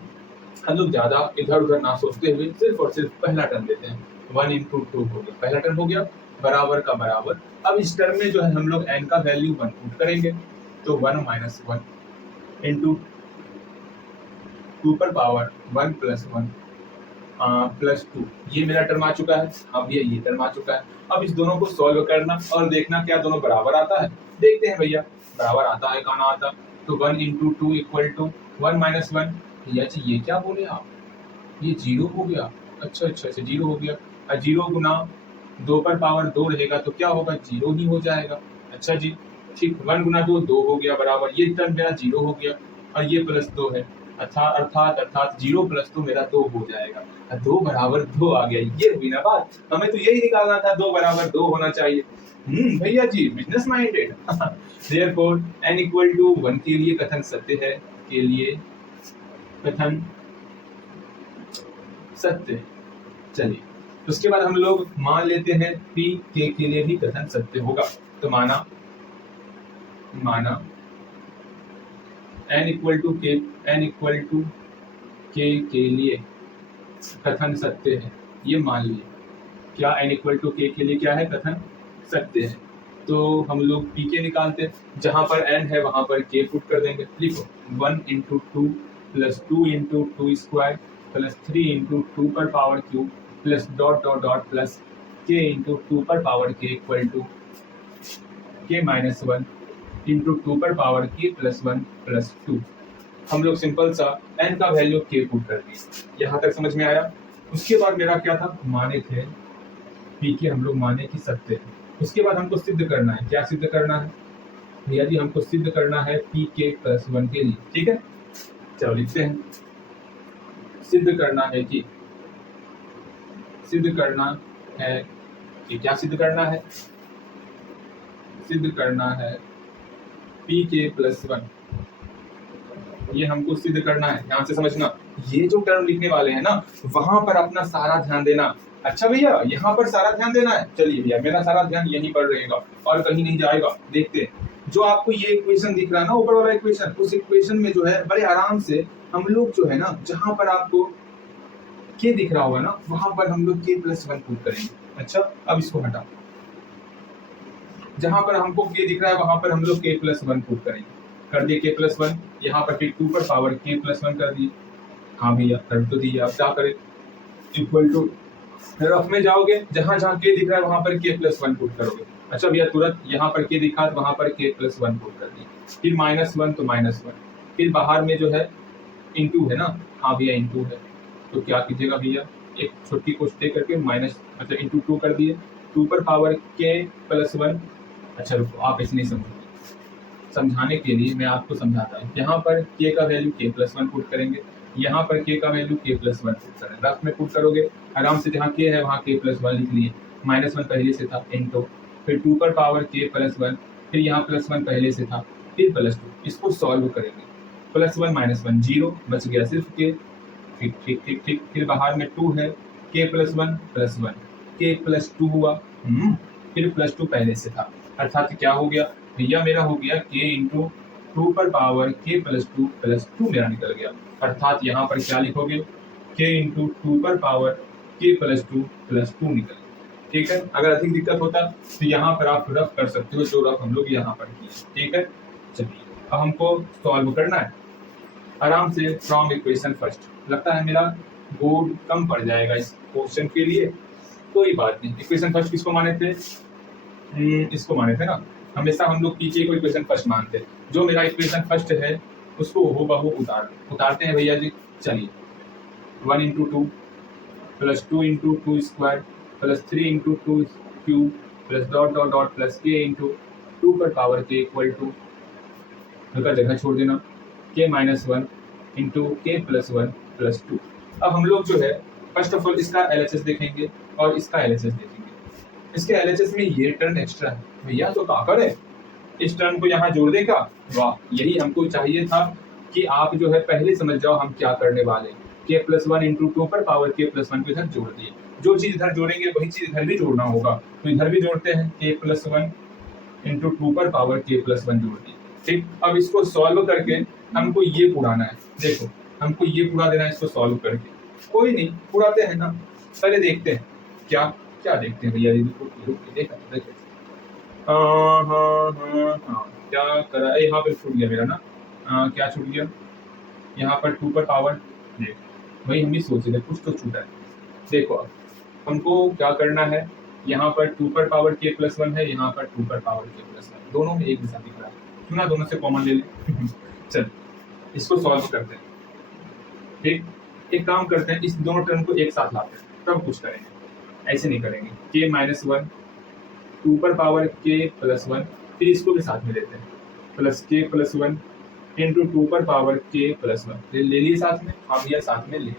हम लोग ज्यादा इधर उधर ना सोचते हुए सिर्फ और सिर्फ पहला टर्म लेते हैं। 1 इंटू 2 हो गया, पहला टर्म हो गया, बराबर का बराबर। अब इस टर्म में जो है हम लोग n का वैल्यू 1 पुट करेंगे, तो 1 माइनस 1 इंटू 2 पर पावर 1 प्लस 1 प्लस 2, ये मेरा टर्म आ चुका है। अब ये टर्म आ चुका है। अब इस दोनों को सॉल्व करना और देखना क्या दोनों बराबर आता है, देखते हैं भैया बराबर आता है कहाँ आता। तो 1 इंटू 2 इक्वल टू 1 माइनस 1, भैया जी ये क्या बोले आप, ये 0 हो गया, अच्छा 0 हो गया, और 0 गुना 2 पर पावर 2 रहेगा तो क्या होगा, 0 ही हो जाएगा। अच्छा जी ठीक, 1 गुना 2 2 हो गया बराबर, ये टर्म मेरा 0 हो गया, और ये प्लस 2 है, अर्थात 0 प्लस 2 मेरा 2 हो जाएगा, 2 बराबर 2 आ गया, ये हुई ना बात, हमें तो यही निकालना था, 2 बराबर 2 होना चाहिए। भैया जी business minded. Therefore n equal to 1 के लिए कथन सत्य है, के लिए कथन सत्य। चलिए उसके बाद हम लोग मान लेते हैं p k के लिए भी कथन सत्य होगा, तो माना n इक्वल टू k के लिए कथन सत्य है, ये मान लिए, क्या n इक्वल टू k के लिए क्या है, कथन सत्य है। तो हम लोग p k निकालते, जहां पर n है वहां पर k पुट कर देंगे, लिखो 1 into 2 plus 2 into 2 square plus 3 into 2 पर power cube plus dot dot dot plus k into 2 पर power k equal to k minus 1 into 2 पर पावर k प्लस 1 प्लस 2। हम लोग सिंपल सा n का वैल्यू k पुट कर दिए, यहाँ तक समझ में आया। उसके बाद मेरा क्या था, माने थे p के हम लोग माने की सत्य है। उसके बाद हमको सिद्ध करना है, क्या सिद्ध करना है भैया जी, हमको सिद्ध करना है p k प्लस 1 के लिए, ठीक है। चलो लिखते हैं, सिद्ध करना है कि क्या सिद्ध करना है, सिद्ध करना है p k प्लस 1, ये हमको सिद्ध करना है। ध्यान से समझना, ये जो टर्म लिखने वाले हैं ना वहां पर अपना सारा ध्यान देना। अच्छा भैया यहाँ पर सारा ध्यान देना है, चलिए भैया मेरा सारा ध्यान यहीं पर रहेगा और कहीं नहीं जाएगा। देखते हैं जो आपको ये इक्वेशन दिख रहा है ना, ऊपर वाला इक्वेशन, उस इक्वेशन में जो है बड़े आराम से हम लोग जो है ना, जहां पर आपको k दिख रहा होगा ना वहां पर हम लोग k प्लस 1 पुट करेंगे। अच्छा अब इसको हटा, जहां पर हमको k दिख रहा है वहां पर हम लोग k प्लस 1 पुट करेंगे, कर दिए k प्लस 1, यहाँ पर फिर 2 पर पावर k प्लस 1 कर दिए। हाँ भैया कर तो दिए, अब क्या करें, इक्वल टू रफ में जाओगे, जहां जहां k दिख रहा है वहां पर k प्लस 1 पुट करोगे। अच्छा भैया तुरंत यहाँ पर k दिखा तो वहां पर k प्लस 1 पुट कर दिए, फिर माइनस 1 तो माइनस 1, फिर बाहर में जो है इंटू है ना, हाँ भैया इंटू है, तो क्या कीजिएगा भैया, एक छोटी को स्टे करके माइनस मतलब इंटू 2 कर दिए, 2 पर पावर k प्लस 1। अच्छा रुको आप ऐसे नहीं समझो, समझाने के लिए मैं आपको समझाता हूँ। यहाँ पर k का वैल्यू k प्लस 1 पुट करेंगे, यहाँ पर k का वैल्यू k प्लस 1 पुट करेंगे, रफ में पुट करोगे आराम से, जहाँ k है वहाँ k प्लस 1 लिख लिए, माइनस 1 पहले से था इंटू, फिर 2 पर पावर k प्लस 1, फिर यहाँ प्लस 1 पहले से था, फिर प्लस 2, इसको सॉल्व करेंगे, प्लस 1 माइनस 1 0, बच गया सिर्फ k, ठीक ठीक ठीक ठीक, फिर बाहर में 2 है, k प्लस 1 k प्लस 2 हुआ, फिर प्लस 2 पहले से था, अर्थात क्या हो गया भैया, मेरा हो गया k इंटू 2 पर पावर k प्लस 2 मेरा निकल गया, अर्थात यहाँ पर क्या लिखोगे, k इंटू 2 पर पावर k प्लस 2 निकल गया। ठीक है, अगर अधिक दिक्कत होता तो यहाँ पर आप रफ कर सकते हो, जो रफ हम लोग यहाँ पर किए। ठीक है, चलिए अब हमको सॉल्व करना है आराम से फ्रॉम इक्वेशन फर्स्ट। लगता है मेरा बोर्ड कम पड़ जाएगा इस क्वेश्चन के लिए, कोई बात नहीं। इक्वेशन फर्स्ट किसको माने थे? इसको माने थे ना। हमेशा हम लोग पीके को इक्वेशन फर्स्ट मानते हैं। जो मेरा इक्वेशन फर्स्ट है उसको हूबहू उतारते हैं भैया जी। चलिए 1 into 2 plus 2 into 2 square plus 3 into 2 cube plus dot dot dot plus के इंटू 2 पर पावर के इक्वल टू हल्का जगह छोड़ देना के माइनस 1 इंटू के प्लस 1 प्लस 2। अब हम लोग जो है फर्स्ट ऑफ ऑल इसका एलएचएस देखेंगे और इसका एलएचएस देखेंगे। इसके एलएचएस में ये टर्म एक्स्ट्रा है भैया, तो काकर है, इस टर्म को यहाँ जोड़ देगा। वाह, यही हमको चाहिए था कि आप जो है पहले समझ जाओ हम क्या करने वाले। के प्लस 1 इंटू 2 पर पावर के प्लस 1 को इधर जोड़ दिए। जो चीज इधर जोड़ेंगे वही चीज इधर भी जोड़ना होगा, तो इधर भी जोड़ते हैं के प्लस 1 इंटू 2 पर पावर के प्लस 1 जोड़ दिए। ठीक, अब इसको सॉल्व करके हमको ये पुराना है, देखो हमको ये पूरा देना है इसको सॉल्व करके। कोई नहीं, पुराते हैं ना, पहले देखते हैं क्या क्या देखते हैं भैया जी। देखो क्या करा, यहाँ पे छूट गया मेरा ना, क्या छूट गया यहाँ पर 2 पर पावर, देख वही हम भी सोचे थे, कुछ तो छूटा है। देखो अब हमको क्या करना है, यहाँ पर 2 पर पावर के प्लस 1 है, यहाँ पर 2 पर पावर के प्लस 1, दोनों में एक दिशा दिख रहा है, क्यों ना दोनों से कॉमन ले लें। चल इसको सॉल्व करते हैं। ठीक, एक काम करते हैं, इस दोनों टर्म को एक साथ लाते हैं तब कुछ करेंगे, ऐसे नहीं करेंगे। के माइनस 1 2 पर पावर के प्लस 1, फिर इसको भी साथ में लेते हैं प्लस के प्लस 1 इंटू 2 पर पावर के प्लस 1 ले लिए साथ में, हाँ भैया साथ में ले।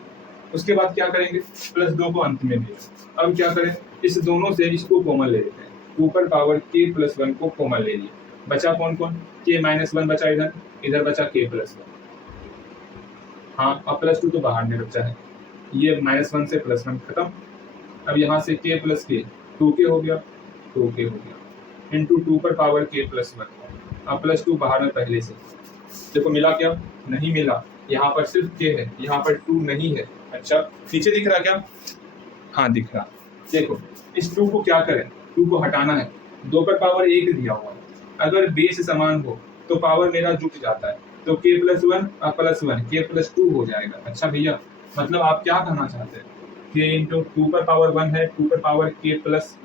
उसके बाद क्या करेंगे, प्लस 2 को अंत में ले। अब क्या करें, इस दोनों से इसको कॉमन ले लेते हैं, 2 पर पावर के प्लस 1 को कॉमन ले लिए, बचा कौन कौन, के माइनस 1 बचा इधर, इधर बचा के प्लस 1। हाँ, अब प्लस 2 तो बाहर में बचा है, ये माइनस 1 से प्लस 1 खत्म। अब यहाँ से के प्लस के 2k हो गया, 2k हो गया इंटू 2 पर पावर के प्लस 1। अब प्लस 2 बाहर में पहले से, देखो मिला क्या, नहीं मिला, यहाँ पर सिर्फ के है, यहाँ पर 2 नहीं है। अच्छा नीचे दिख रहा क्या, हाँ दिख रहा। देखो इस 2 को क्या करें, 2 को हटाना है, 2 पर पावर 1 दिया हुआ है, अगर बेस समान हो तो पावर मेरा जुट जाता है, तो के प्लस 1 और प्लस 1 के प्लस 2 हो जाएगा। अच्छा भैया, मतलब आप क्या कहना चाहते हैं, के इंटू 2 पर पावर 1 है, 2 पर पावर के प्लस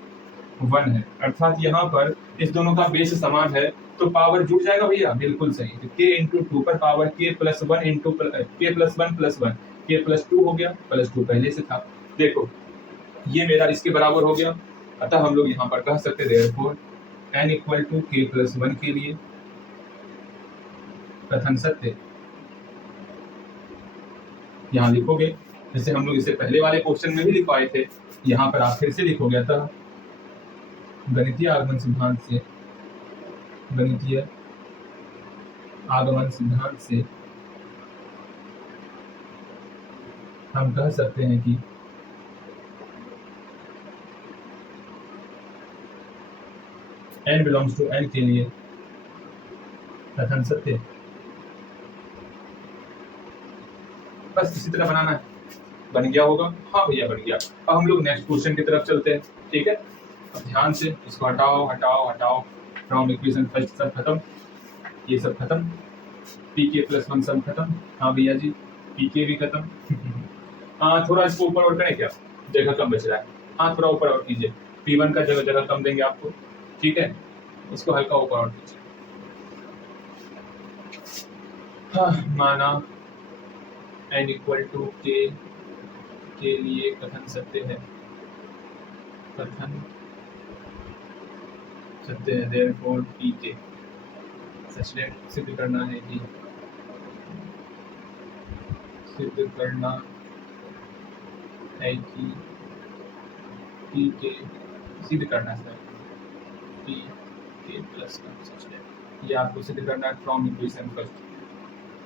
1 है, अर्थात यहाँ पर इस दोनों का बेस समान है तो पावर जुड़ जाएगा भैया, बिल्कुल सही। तो के इंटू 2 पर पावर के प्लस 1 इंटू के प्लस 1 प्लस 1 के प्लस 2 हो गया, प्लस 2 पहले से था। देखो ये मेरा इसके बराबर हो गया, अतः हम लोग यहाँ पर कह सकते देयरफॉर n इक्वल टू के प्लस 1 के लिए कथन सत्य। यहाँ लिखोगे जैसे हम लोग इससे पहले वाले क्वेश्चन में भी लिखवाए थे, यहाँ पर आप फिर से लिखोगे, अतः गणितीय आगमन सिद्धांत से, गणितीय आगमन सिद्धांत से हम कह सकते हैं कि n बिलोंग्स टू n के लिए कथन सत्य। बस इसी तरह बनाना है, बन गया होगा, हाँ भैया बन गया। अब हम लोग नेक्स्ट क्वेश्चन की तरफ चलते हैं। ठीक है, अब ध्यान से इसको हटाओ हटाओ हटाओ, फ्रॉम इक्वेशन फर्स्ट सब खत्म, ये सब खत्म, पी के प्लस 1 सब खत्म, हाँ भैया जी पी के भी खत्म। हाँ थोड़ा इसको ऊपर और करें क्या, जगह कम बच रहा है, हाँ थोड़ा ऊपर और कीजिए, P1 का जगह कम देंगे आपको, ठीक है, इसको हल्का ऊपर और कीजिए। हाँ माना n इक्वल टू के लिए कथन सत्य है, कथन सत्य है, देयरफॉर पी के सच दैट सिद्ध करना है कि, सिद्ध करना है कि पी के, सिद्ध करना है पी के प्लस 1 सच दैट, ये आपको सिद्ध करना है from equation first,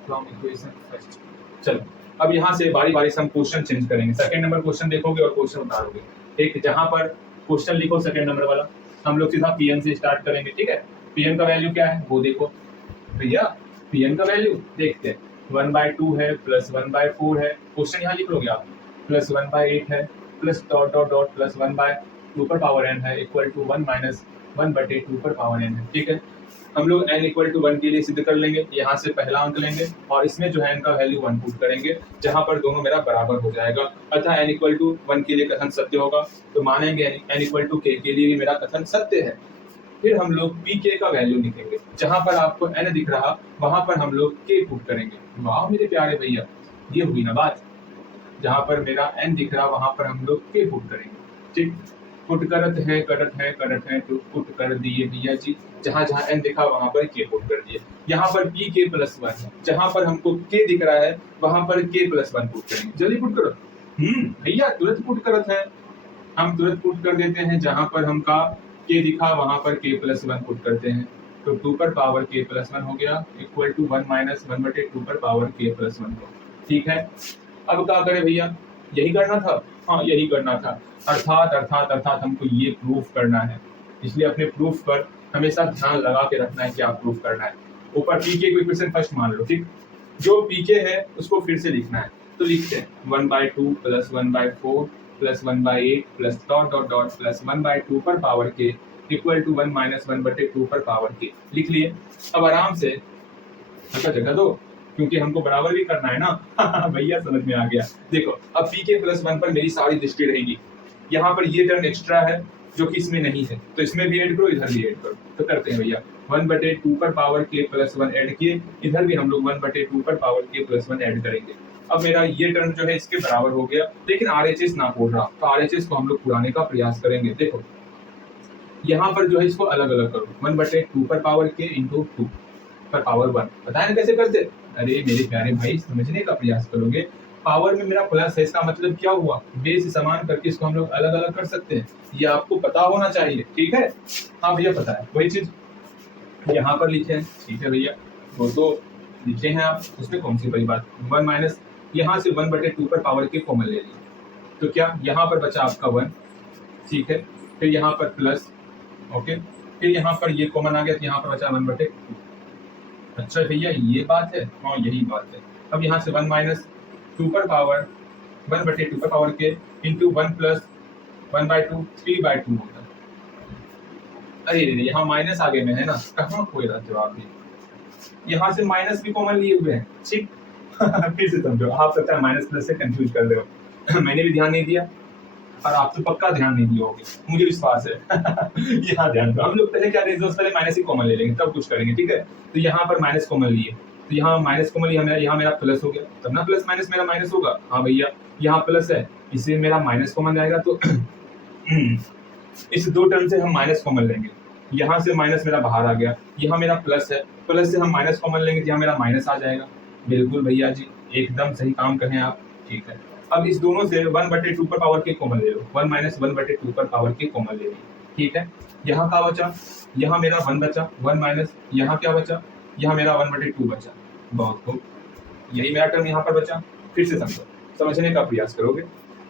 from equation first. चलो अब यहाँ से बारी बारी से हम क्वेश्चन चेंज करेंगे, सेकंड नंबर क्वेश्चन देखोगे और क्वेश्चन उतारोगे। ठीक, जहाँ पर क्वेश्चन लिखो सेकंड नंबर वाला, हम लोग सीधा Pn से स्टार्ट करेंगे। ठीक है, Pn का वैल्यू क्या है वो देखो भैया, Pn का वैल्यू देखते हैं, 1/2 है प्लस 1/4 है, क्वेश्चन यहाँ लिख लोगे आप, प्लस 1/8 है plus dot dot dot plus 1/, 2 पर पावर n है इक्वल टू 1 माइनस 1/2 पर पावर n है। ठीक है, हम लोग n इक्वल टू 1 के लिए सिद्ध कर लेंगे। यहाँ से पहला अंक लेंगे और इसमें जो है n का वैल्यू 1 पुट करेंगे, जहां पर दोनों मेरा बराबर हो जाएगा। अतः n इक्वल टू 1 के लिए कथन सत्य होगा, तो मानेंगे n इक्वल टू k के लिए भी मेरा कथन सत्य है। फिर हम लोग pk का वैल्यू लिखेंगे, जहां पर आपको n दिख रहा वहां पर हम लोग k पुट करेंगे। वाह मेरे प्यारे भैया, ये हुई ना बात। जहां पर मेरा n दिख रहा वहां पर हम लोग k पुट करेंगे। ठीक, पुट करत है तो पुट कर दिए भैया जी। जहां जहां n दिखा वहां पर k पुट कर दिए। यहाँ पर pk प्लस 1 है, जहां पर हमको k दिख रहा है वहां पर k प्लस 1 पुट करेंगे। जल्दी पुट करो। भैया तुरंत पुट करत है, हम तुरंत पुट कर देते हैं। जहां पर हमका k दिखा वहां पर k प्लस 1 पुट करते हैं, तो 2 पर पावर k प्लस 1 हो गया इक्वल टू 1 माइनस 1/2 पर पावर k प्लस 1 हो। ठीक है, अब क्या करें भैया, यही करना था। हाँ यही करना था, अर्थात अर्थात अर्थात हमको ये प्रूफ करना है। इसलिए अपने प्रूफ पर हमेशा ध्यान लगा के रखना है, क्या प्रूफ करना है। ऊपर पीके को इक्वेशन फर्स्ट मान लो। ठीक, जो पीके है उसको फिर से लिखना है, तो लिखते हैं 1/2 plus 1/4 plus 1/8 plus dot dot dot plus 1/2 पर पावर के इक्वल टू 1 माइनस 1/2 पर पावर के। लिख लिए। अब आराम से जगह दो, क्योंकि हमको बराबर भी करना है ना। भैया समझ में आ गया। देखो अब pk प्लस 1 पर मेरी सारी दृष्टि रहेगी। यहाँ पर ये टर्म एक्स्ट्रा है जो कि इसमें नहीं है, तो इसमें भी ऐड करो, इधर भी ऐड करो। तो करते हैं भैया 1/2 पर पावर k प्लस 1 ऐड किए, इधर भी हम लोग 1/2 पर पावर k प्लस 1 ऐड करेंगे। अब मेरा ये टर्म जो है इसके बराबर हो गया, लेकिन RHS ना बोल रहा, तो RHS को हम लोग पुराने का प्रयास करेंगे। देखो यहाँ पर जो है इसको अलग अलग करो, 1/2 पर पावर k इंटू 2 पर पावर 1। पता है ना कैसे करते? अरे मेरे प्यारे भाई समझने का प्रयास करोगे। पावर में मेरा प्लस है, इसका मतलब क्या हुआ, बेस समान करके इसको हम लोग अलग अलग कर सकते हैं। ये आपको पता होना चाहिए। ठीक है, हाँ भैया पता है। वही चीज यहाँ पर लिखे हैं। ठीक है भैया, वो तो लिखे हैं आप, उसमें कौन सी बड़ी बात। 1 माइनस यहाँ से 1/2 पर पावर के कॉमन ले लिए, तो क्या यहाँ पर बचा आपका 1। ठीक है, फिर यहाँ पर प्लस, ओके, फिर यहाँ पर ये कॉमन आ गया, तो यहाँ पर बचा 1/2। अच्छा भैया ये बात है, हाँ यही बात है। अब यहाँ से 1 माइनस 2 पर पावर 1/2 पर पावर के इंटू 1 प्लस 1/2 3/2 होता है। अरे यहाँ माइनस आगे में है ना, कहाँ खोए रहते हो आप भी। यहाँ से माइनस भी कॉमन लिए हुए हैं। ठीक फिर से समझो, आप सकता है माइनस प्लस से कंफ्यूज कर रहे हो। मैंने भी ध्यान नहीं दिया और आप तो पक्का ध्यान नहीं दिए होगे, मुझे विश्वास है। यहाँ ध्यान दो। हम लोग पहले क्या करेंगे, पहले माइनस ही कॉमन ले लेंगे तब कुछ करेंगे। ठीक है, तो यहाँ पर माइनस कॉमन लिए, तो यहाँ माइनस कॉमन लिया, यहाँ मेरा प्लस हो गया, तब ना प्लस माइनस मेरा माइनस होगा। हाँ भैया यहाँ प्लस है, इससे मेरा माइनस कॉमन आएगा, तो इस दो टर्म से हम माइनस कॉमन लेंगे। यहाँ से माइनस मेरा बाहर आ गया, यहाँ मेरा प्लस है, प्लस से हम माइनस कॉमन लेंगे, यहाँ मेरा माइनस आ जाएगा। बिल्कुल भैया जी, एकदम सही काम करें आप। ठीक है, अब इस दोनों से 1/2 पर पावर के कॉमन ले लो, 1 माइनस 1/2 पर पावर के कॉमन ले लो। ठीक है, यहाँ क्या बचा, यहाँ मेरा 1 बचा, 1 माइनस यहाँ क्या बचा, यहाँ मेरा 1/2 बचा। बहुत खूब, यही मेरा टर्म यहाँ पर बचा। फिर से समझो, समझने का प्रयास करोगे।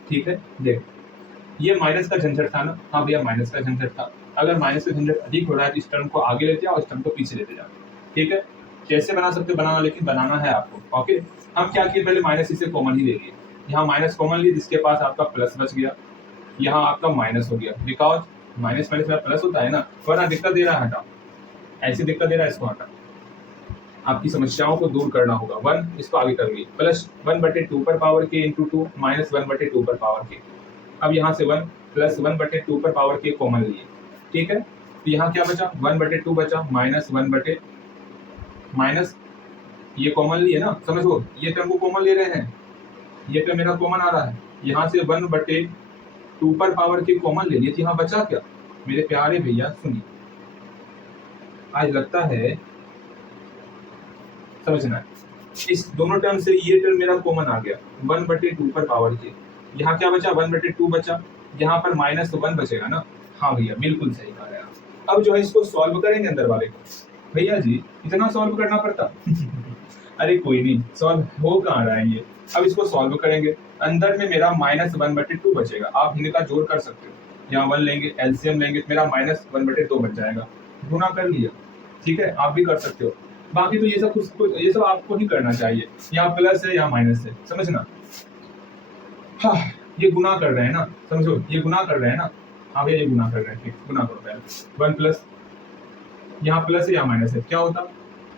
ठीक है, देख ये माइनस का झंझट था ना। हाँ भैया माइनस का झंझट था। अगर माइनस का झंझट अधिक हो रहा है तो इस टर्म को आगे लेते जाओ, इस टर्म को पीछे लेते जाओ। ठीक है, कैसे बना सकते हो बनाना, लेकिन बनाना है आपको। ओके, हम क्या किए, पहले माइनस इसे कॉमन ही ले लिए। यहाँ माइनस कॉमन लिए, जिसके पास आपका प्लस बच गया, यहाँ आपका माइनस हो गया। बिकॉज माइनस माइनस में प्लस होता है ना, वरना दिक्कत दे रहा है, हटा। ऐसी दिक्कत दे रहा है, इसको हटा। आपकी समस्याओं को दूर करना होगा। 1 इसको आगे कर लिए, प्लस 1/2 पर पावर के इंटू 2 माइनस 1/2 पर पावर के। अब यहाँ से 1 प्लस 1/2 पर पावर के कॉमन लिए। ठीक है, तो यहाँ क्या बचा, 1/2 बचा, माइनस 1 माइनस ये कॉमन लिए ना, समझो ये टर्म को कॉमन ले रहे हैं, ये टर्म मेरा कॉमन आ रहा है। यहाँ से 1/2 पर पावर के कॉमन ले लिए, तो यहाँ बचा क्या मेरे प्यारे भैया, सुनिए। आज लगता है समझना है, इस दोनों टर्म से ये टर्म मेरा कॉमन आ गया, 1/2 पर पावर के। यहाँ क्या बचा, 1/2 बचा, यहाँ पर माइनस 1 बचेगा ना। हाँ भैया बिल्कुल सही कहा है। अब जो है इसको सॉल्व करेंगे अंदर वाले को। भैया जी इतना सॉल्व करना पड़ता। अरे कोई नहीं, सॉल्व हो कहाँ रहा है ये। अब इसको सॉल्व करेंगे, अंदर में मेरा माइनस 1/2 बचेगा। आप इनका जोड़ कर सकते हो, यहाँ 1 लेंगे, एलसीएम लेंगे, मेरा माइनस 1/2 बच जाएगा। गुना कर लिया। ठीक है, आप भी कर सकते हो। बाकी तो ये सब आपको ही करना चाहिए। यहाँ प्लस है, यहाँ माइनस है, समझना। हाँ ये गुना कर रहे हैं ना, समझो ये गुना कर रहे हैं ना, हाँ भैया ये गुना कर रहे हैं, ठीक गुना करो पहले। 1 प्लस यहाँ प्लस है या माइनस है, क्या होता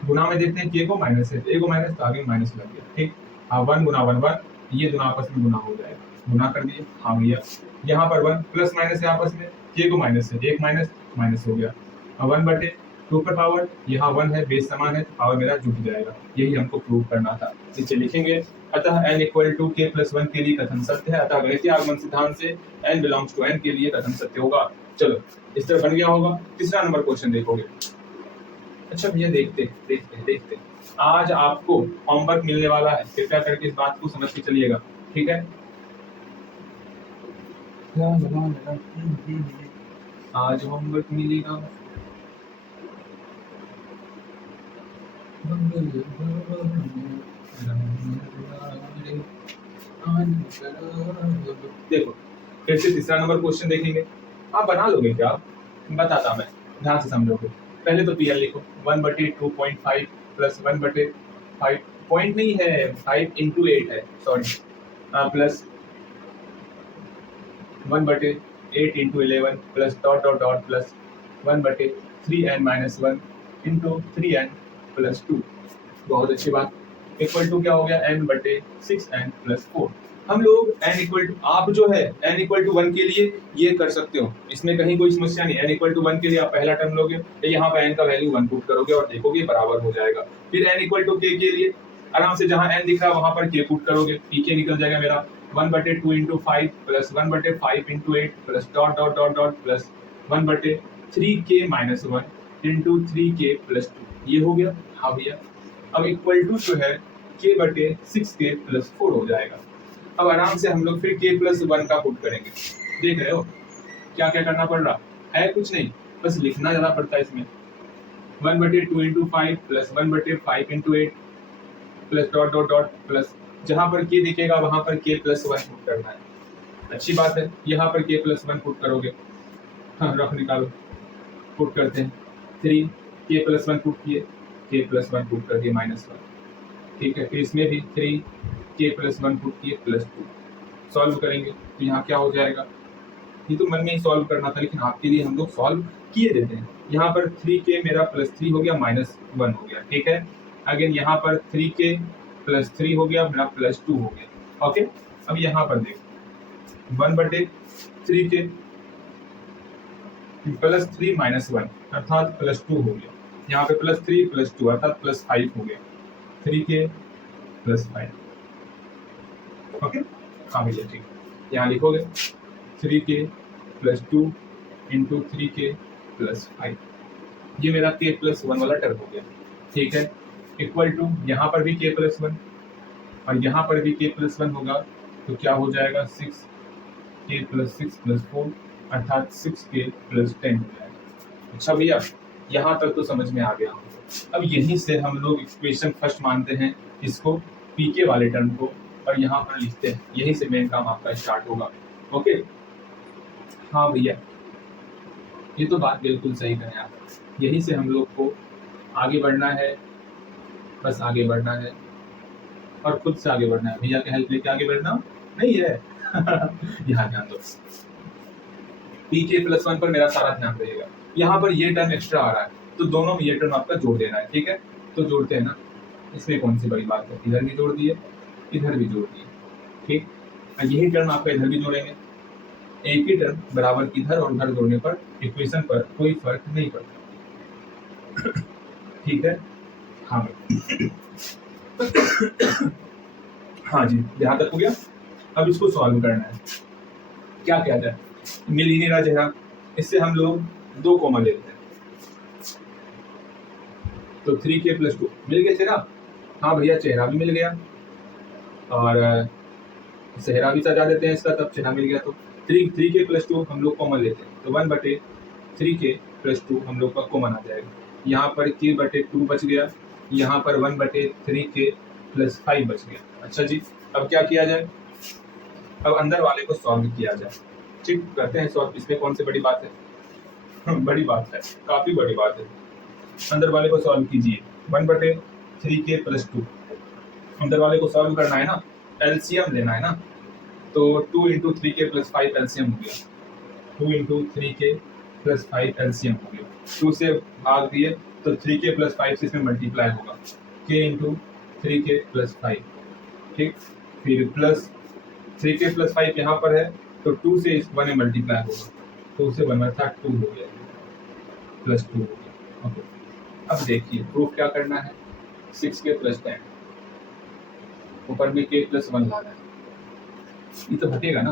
गुना में देखते हैं, के को माइनस है, ए को माइनस तो आगे माइनस लग गया, ठीक। हाँ 1 गुना 1 1, ये दोनों आपस में गुना हो जाएगा, गुना कर दिए। हाँ भैया यहाँ पर 1 प्लस माइनस है आपस में, के को माइनस है, एक माइनस माइनस हो गया। 1/2 पर पावर यहाँ 1 है, बेस समान है तो पावर मेरा जुट जाएगा, यही हमको प्रूव करना था। नीचे लिखेंगे अतः n इक्वल टू के प्लस 1 के लिए कथन सत्य है, अतः गणितीय आगमन सिद्धांत से n बिलोंग्स टू n के लिए कथन सत्य होगा। चलो इस तरह बन गया होगा। तीसरा नंबर क्वेश्चन देखोगे। अच्छा भैया देखते आज आपको होमवर्क मिलने वाला है, कृपया करके इस बात को समझ के चलिएगा, ठीक है। आज होमवर्क मिलेगा, देखो फिर से तीसरा नंबर क्वेश्चन देखेंगे। आप बना लोगे क्या, बताता मैं, ध्यान से समझोगे। पहले तो पीएल लिखो 1/2.5 प्लस 1/5, पॉइंट नहीं है 5 इंटू 8 है, sorry, plus 1/8 into 11 plus dot dot dot plus 1/3n-1 into 3n plus 2। बहुत अच्छी बात। इक्वल टू क्या हो गया, n/6n प्लस 4। हम लोग n इक्वल टू, आप जो है n इक्वल टू 1 के लिए ये कर सकते हो, इसमें कहीं कोई समस्या नहीं। n इक्वल टू 1 के लिए आप पहला टर्म लोगे, यहाँ पे n का वैल्यू 1 पुट करोगे और देखोगे बराबर हो जाएगा। फिर n इक्वल टू k के लिए आराम से जहाँ n दिख रहा है वहां पर k पुट करोगे, pk निकल जाएगा मेरा 1/2 into 5 plus 1/5 into 8 plus dot dot dot dot plus 1/3k-1 into 3k plus 2, ये हो गया। हाँ भैया अब इक्वल टू जो है k/6k प्लस 4 हो जाएगा। अब आराम से हम लोग फिर k प्लस 1 का पुट करेंगे, देख रहे हो क्या क्या करना पड़ रहा है, कुछ नहीं बस लिखना ज्यादा पड़ता है इसमें। 1/2 into 5 plus 1/5 into 8 plus dot dot dot plus जहां पर k दिखेगा वहां पर k प्लस 1 पुट करना है। अच्छी बात है, यहाँ पर k प्लस 1 पुट करोगे, हाँ रफ निकालो, पुट करते हैं 3 k प्लस 1 पुट किए, k प्लस 1 पुट कर दिए -1, ठीक है। फिर इसमें भी 3 k प्लस 1 पुट किए प्लस 2, सॉल्व करेंगे तो यहाँ क्या हो जाएगा, ये तो मन में ही सॉल्व करना था लेकिन आपके लिए हम लोग सॉल्व किए देते हैं। यहाँ पर 3k मेरा प्लस 3 हो गया -1 हो गया, ठीक है। अगेन यहाँ पर 3k प्लस 3 हो गया मेरा प्लस 2 हो गया, ओके। अब यहाँ पर देखो 1/3k प्लस 3 -1 अर्थात प्लस 2 हो गया, यहाँ पे प्लस 3 प्लस 2 अर्थात प्लस 5 हो गया, 3k प्लस 5, ओके। हाँ भैया ठीक, यहाँ लिखोगे 3k plus 2 into 3k plus 5, ये मेरा k प्लस 1 वाला टर्म हो गया, ठीक है। इक्वल टू यहाँ पर भी k प्लस 1 और यहाँ पर भी k प्लस 1 होगा तो क्या हो जाएगा 6k प्लस 6 प्लस 4 अर्थात 6k प्लस 10 हो जाएगा। अच्छा भैया यहाँ तक तो समझ में आ गया। अब यहीं से हम लोग इक्वेशन फर्स्ट मानते हैं इसको, pk वाले टर्म को, और यहाँ पर लिखते हैं, यहीं से मेन काम आपका स्टार्ट होगा, ओके। हाँ भैया ये तो बात बिल्कुल सही करें आप, यहीं से हम लोग को आगे बढ़ना है, बस आगे बढ़ना है और खुद से आगे बढ़ना है। भैया के हेल्प लेके आगे बढ़ना नहीं है यहाँ ध्यान दो, pk प्लस 1 पर मेरा सारा ध्यान रहेगा। यहाँ पर ये टर्म एक्स्ट्रा आ रहा है तो दोनों में ये टर्म आपका जोड़ देना है, ठीक है। तो जोड़ते हैं ना, इसमें कौन सी बड़ी बात है, इधर भी जोड़ दिए इधर भी जोड़ दिए, ठीक। यही टर्म आपका इधर भी जोड़ेंगे, एक ही टर्म बराबर इधर और उधर जोड़ने पर इक्वेशन पर कोई फर्क नहीं पड़ता, ठीक है। हाँ हाँ जी यहाँ तक हो गया। अब इसको सॉल्व करना है, क्या किया जाए, मिल ही नहीं रहा चेहरा, इससे हम लोग 2 कॉमन ले लेते हैं, तो 3k प्लस 2 मिल गया चेहरा। हाँ भैया चेहरा भी मिल गया और चेहरा भी सजा देते हैं इसका, तब चेहरा मिल गया तो 3k प्लस 2 हम लोग कॉमन लेते हैं तो 1/3k प्लस 2 हम लोग का कॉमन आ जाएगा। यहाँ पर k/2 बच गया, यहाँ पर 1/3k प्लस 5 बच गया। अच्छा जी अब क्या किया जाए, अब अंदर वाले को सॉल्व किया जाए, ठीक। करते हैं सॉल्व, इसमें कौन सी बड़ी बात है बड़ी बात है, काफी बड़ी बात है। अंदर वाले को सॉल्व कीजिए, 1/3k प्लस 2 अंदर वाले को सॉल्व करना है ना, एलसीएम लेना है ना, तो 2 इंटू 3k प्लस 5 एलसीएम हो गया, 2 इंटू 3k प्लस 5 एलसीएम हो गया, 2 से भाग दिए तो 3k प्लस 5 से इसमें मल्टीप्लाई होगा, k इंटू 3k प्लस 5, ठीक। फिर प्लस 3k प्लस 5 यहाँ पर है तो 2 से इस 1 में मल्टीप्लाई होगा, 2 से 1 था 2 हो गया, प्लस 2 हो गया। ओके, अब देखिए प्रूफ क्या करना है, 6k प्लस 10, ऊपर में k प्लस 1 लाना है, ये तो हटेगा ना।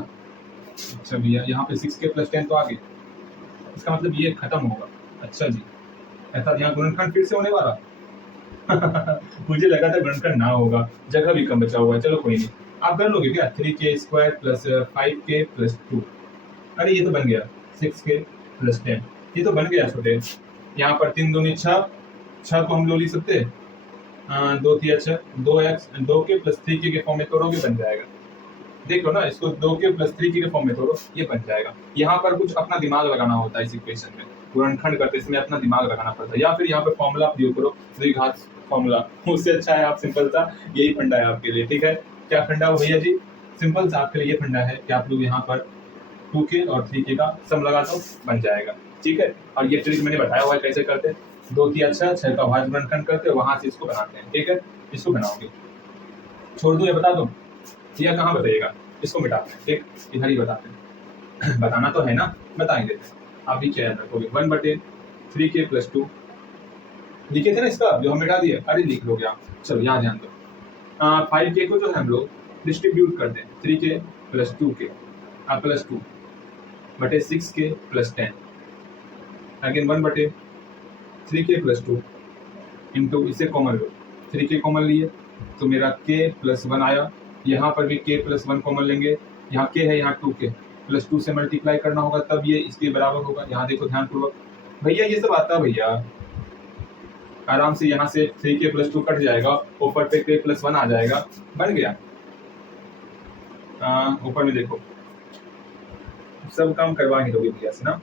अच्छा भैया यहाँ पे 6k प्लस 10 तो आ गया, इसका मतलब ये खत्म होगा। अच्छा जी, ऐसा यहाँ गुणनखंड फिर से होने वाला मुझे लगा था गुणनखंड ना होगा, जगह भी कम बचा हुआ है। चलो कोई नहीं, आप कर लोगे क्या, 3k square plus 5k plus 2, अरे ये तो बन गया 6k प्लस 10, ये तो बन गया छोटे। यहाँ पर 3 दूनी 6, 6 को हम लोग लिख सकते हैं 2 तिया 6, 2k प्लस 3k के फॉर्म में तोड़ोगे बन जाएगा। देखो ना, इसको 2k प्लस 3k के फॉर्म में तोड़ो, ये बन जाएगा। यहाँ पर कुछ अपना दिमाग लगाना होता है इस इक्वेशन में, गुणनखंड करते समय अपना दिमाग लगाना पड़ता है, या फिर यहाँ पर फॉर्मूला प्रयोग करो, द्विघात फॉर्मूला, उससे अच्छा है आप सिंपल सा, यही फंडा है आपके लिए, ठीक है। क्या फंडा हो भैया जी, सिंपल सा आपके लिए ये फंडा है कि आप लोग यहाँ पर 2k और 3k का सम लगा दो, बन जाएगा, ठीक है। और ये ट्रिक मैंने बताया हुआ है कैसे करते हैं, 2 तिया 6, 6 का भाज्य गुणनखंड करते हैं, वहां से इसको बनाते हैं, ठीक है। इसको बनाओगे, छोड़ दो या बता दो, या कहाँ बताइएगा, इसको मिटाते हैं, ठीक, इधर ही बताते हैं बताना तो है ना, बता ही देते हैं। आप भी क्या याद रखोगे, 1/3k प्लस 2 लिखे थे ना इसका, जो हम मिटा दिए, अरे लिख लोगे आप, चलो यहाँ ध्यान दो। 5k को जो है हम लोग डिस्ट्रीब्यूट कर दें, 3k प्लस 2k प्लस 2 बटे 6k plus 10, again 1/3k plus 2 into, इसे कॉमन लो, 3k कॉमन लिए तो मेरा k प्लस 1 आया, यहाँ पर भी k प्लस 1 कॉमन लेंगे, यहाँ k है, यहाँ 2k प्लस 2 से मल्टीप्लाई करना होगा, तब ये इसके बराबर होगा। यहाँ देखो ध्यानपूर्वक भैया, ये सब आता है भैया, आराम से यहाँ से 3k प्लस 2 कट जाएगा, ऊपर पे k प्लस 1 आ जाएगा, बन गया। ऊपर में देखो, सब काम करवा ही दोगे भैया से ना।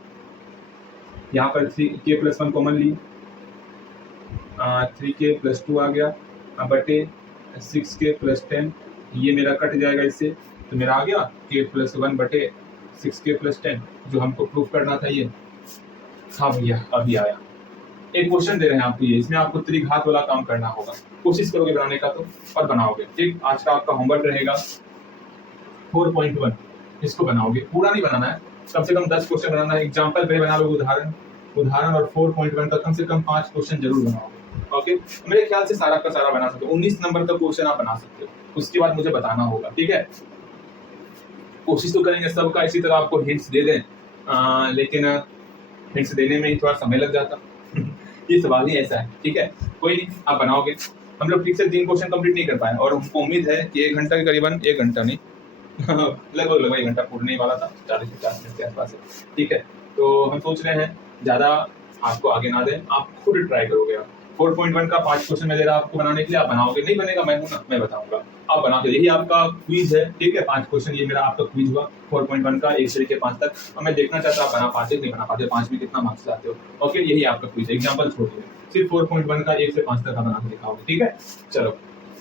यहाँ पर 3k प्लस 1 कॉमन ली, 3k प्लस 2 आ गया, बटे 6k प्लस 10, ये मेरा कट जाएगा इससे, तो मेरा आ गया k प्लस 1 बटे 6k प्लस 10, जो हमको प्रूफ करना था ये। हाँ भैया अभी आया, एक क्वेश्चन दे रहे हैं आपको ये, इसमें आपको त्रिघात वाला काम करना होगा, कोशिश करोगे बनाने का तो, और बनाओगे, ठीक। आज का आपका होमवर्क रहेगा 4.1, इसको बनाओगे, पूरा नहीं बनाना है, कम से कम 10 क्वेश्चन बनाना है, एग्जाम्पल पे बना लोगे, उदाहरण, और 4.1 का कम से कम 5 क्वेश्चन जरूर बनाओगे, ओके। मेरे ख्याल से सारा का सारा बना सकते हो, 19 नंबर तक क्वेश्चन आप बना सकते हो, उसके बाद मुझे बताना होगा, ठीक है। कोशिश तो करेंगे सबका इसी तरह आपको हिंट्स दे दें, लेकिन हिंट्स देने में ही थोड़ा समय लग जाता ये सवाल ही ऐसा है, ठीक है। कोई नहीं, आप बनाओगे। हम लोग ठीक से 3 क्वेश्चन कंप्लीट नहीं कर पाए, और हमको उम्मीद है कि 1 घंटा के करीबन, 1 घंटा नहीं लगभग 1 घंटा पूर्ण वाला था, 40 से 50 मिनट के आसपास है, ठीक है। तो हम सोच रहे हैं ज़्यादा आपको आगे ना दें, आप खुद ट्राई करोगे। आप 4.1 का 5 क्वेश्चन मैं दे रहा आपको बनाने के लिए, आप बनाओगे, नहीं बनेगा मैं हूँ ना, मैं बताऊंगा, आप बनाओगे, यही आपका क्विज है, ठीक है। 5 क्वेश्चन, ये मेरा आपका क्विज हुआ 4.1 का 1 से लेकर 5 तक, और मैं देखना चाहता हूँ आप बना पाते नहीं बना पाते, 5 में कितना मार्क्स लाते हो, ओके। यही आपका क्विज है, एग्जाम्पल छोड़ दो, सिर्फ 4.1 का 1 से 5 तक का बना के दिखाओगे, ठीक है। चलो,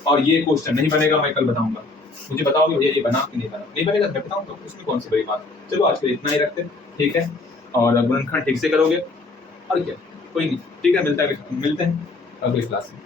और ये क्वेश्चन नहीं बनेगा मैं कल बताऊंगा, मुझे बताओगे भैया ये बना कि नहीं बना, नहीं बनेगा मैं बताऊँ तो उसमें कौन सी बड़ी बात। चलो आज के लिए इतना ही रखते हैं, ठीक है, और गुणनखंड ठीक से करोगे, और क्या, कोई नहीं, ठीक है। मिलते हैं अगली क्लास में।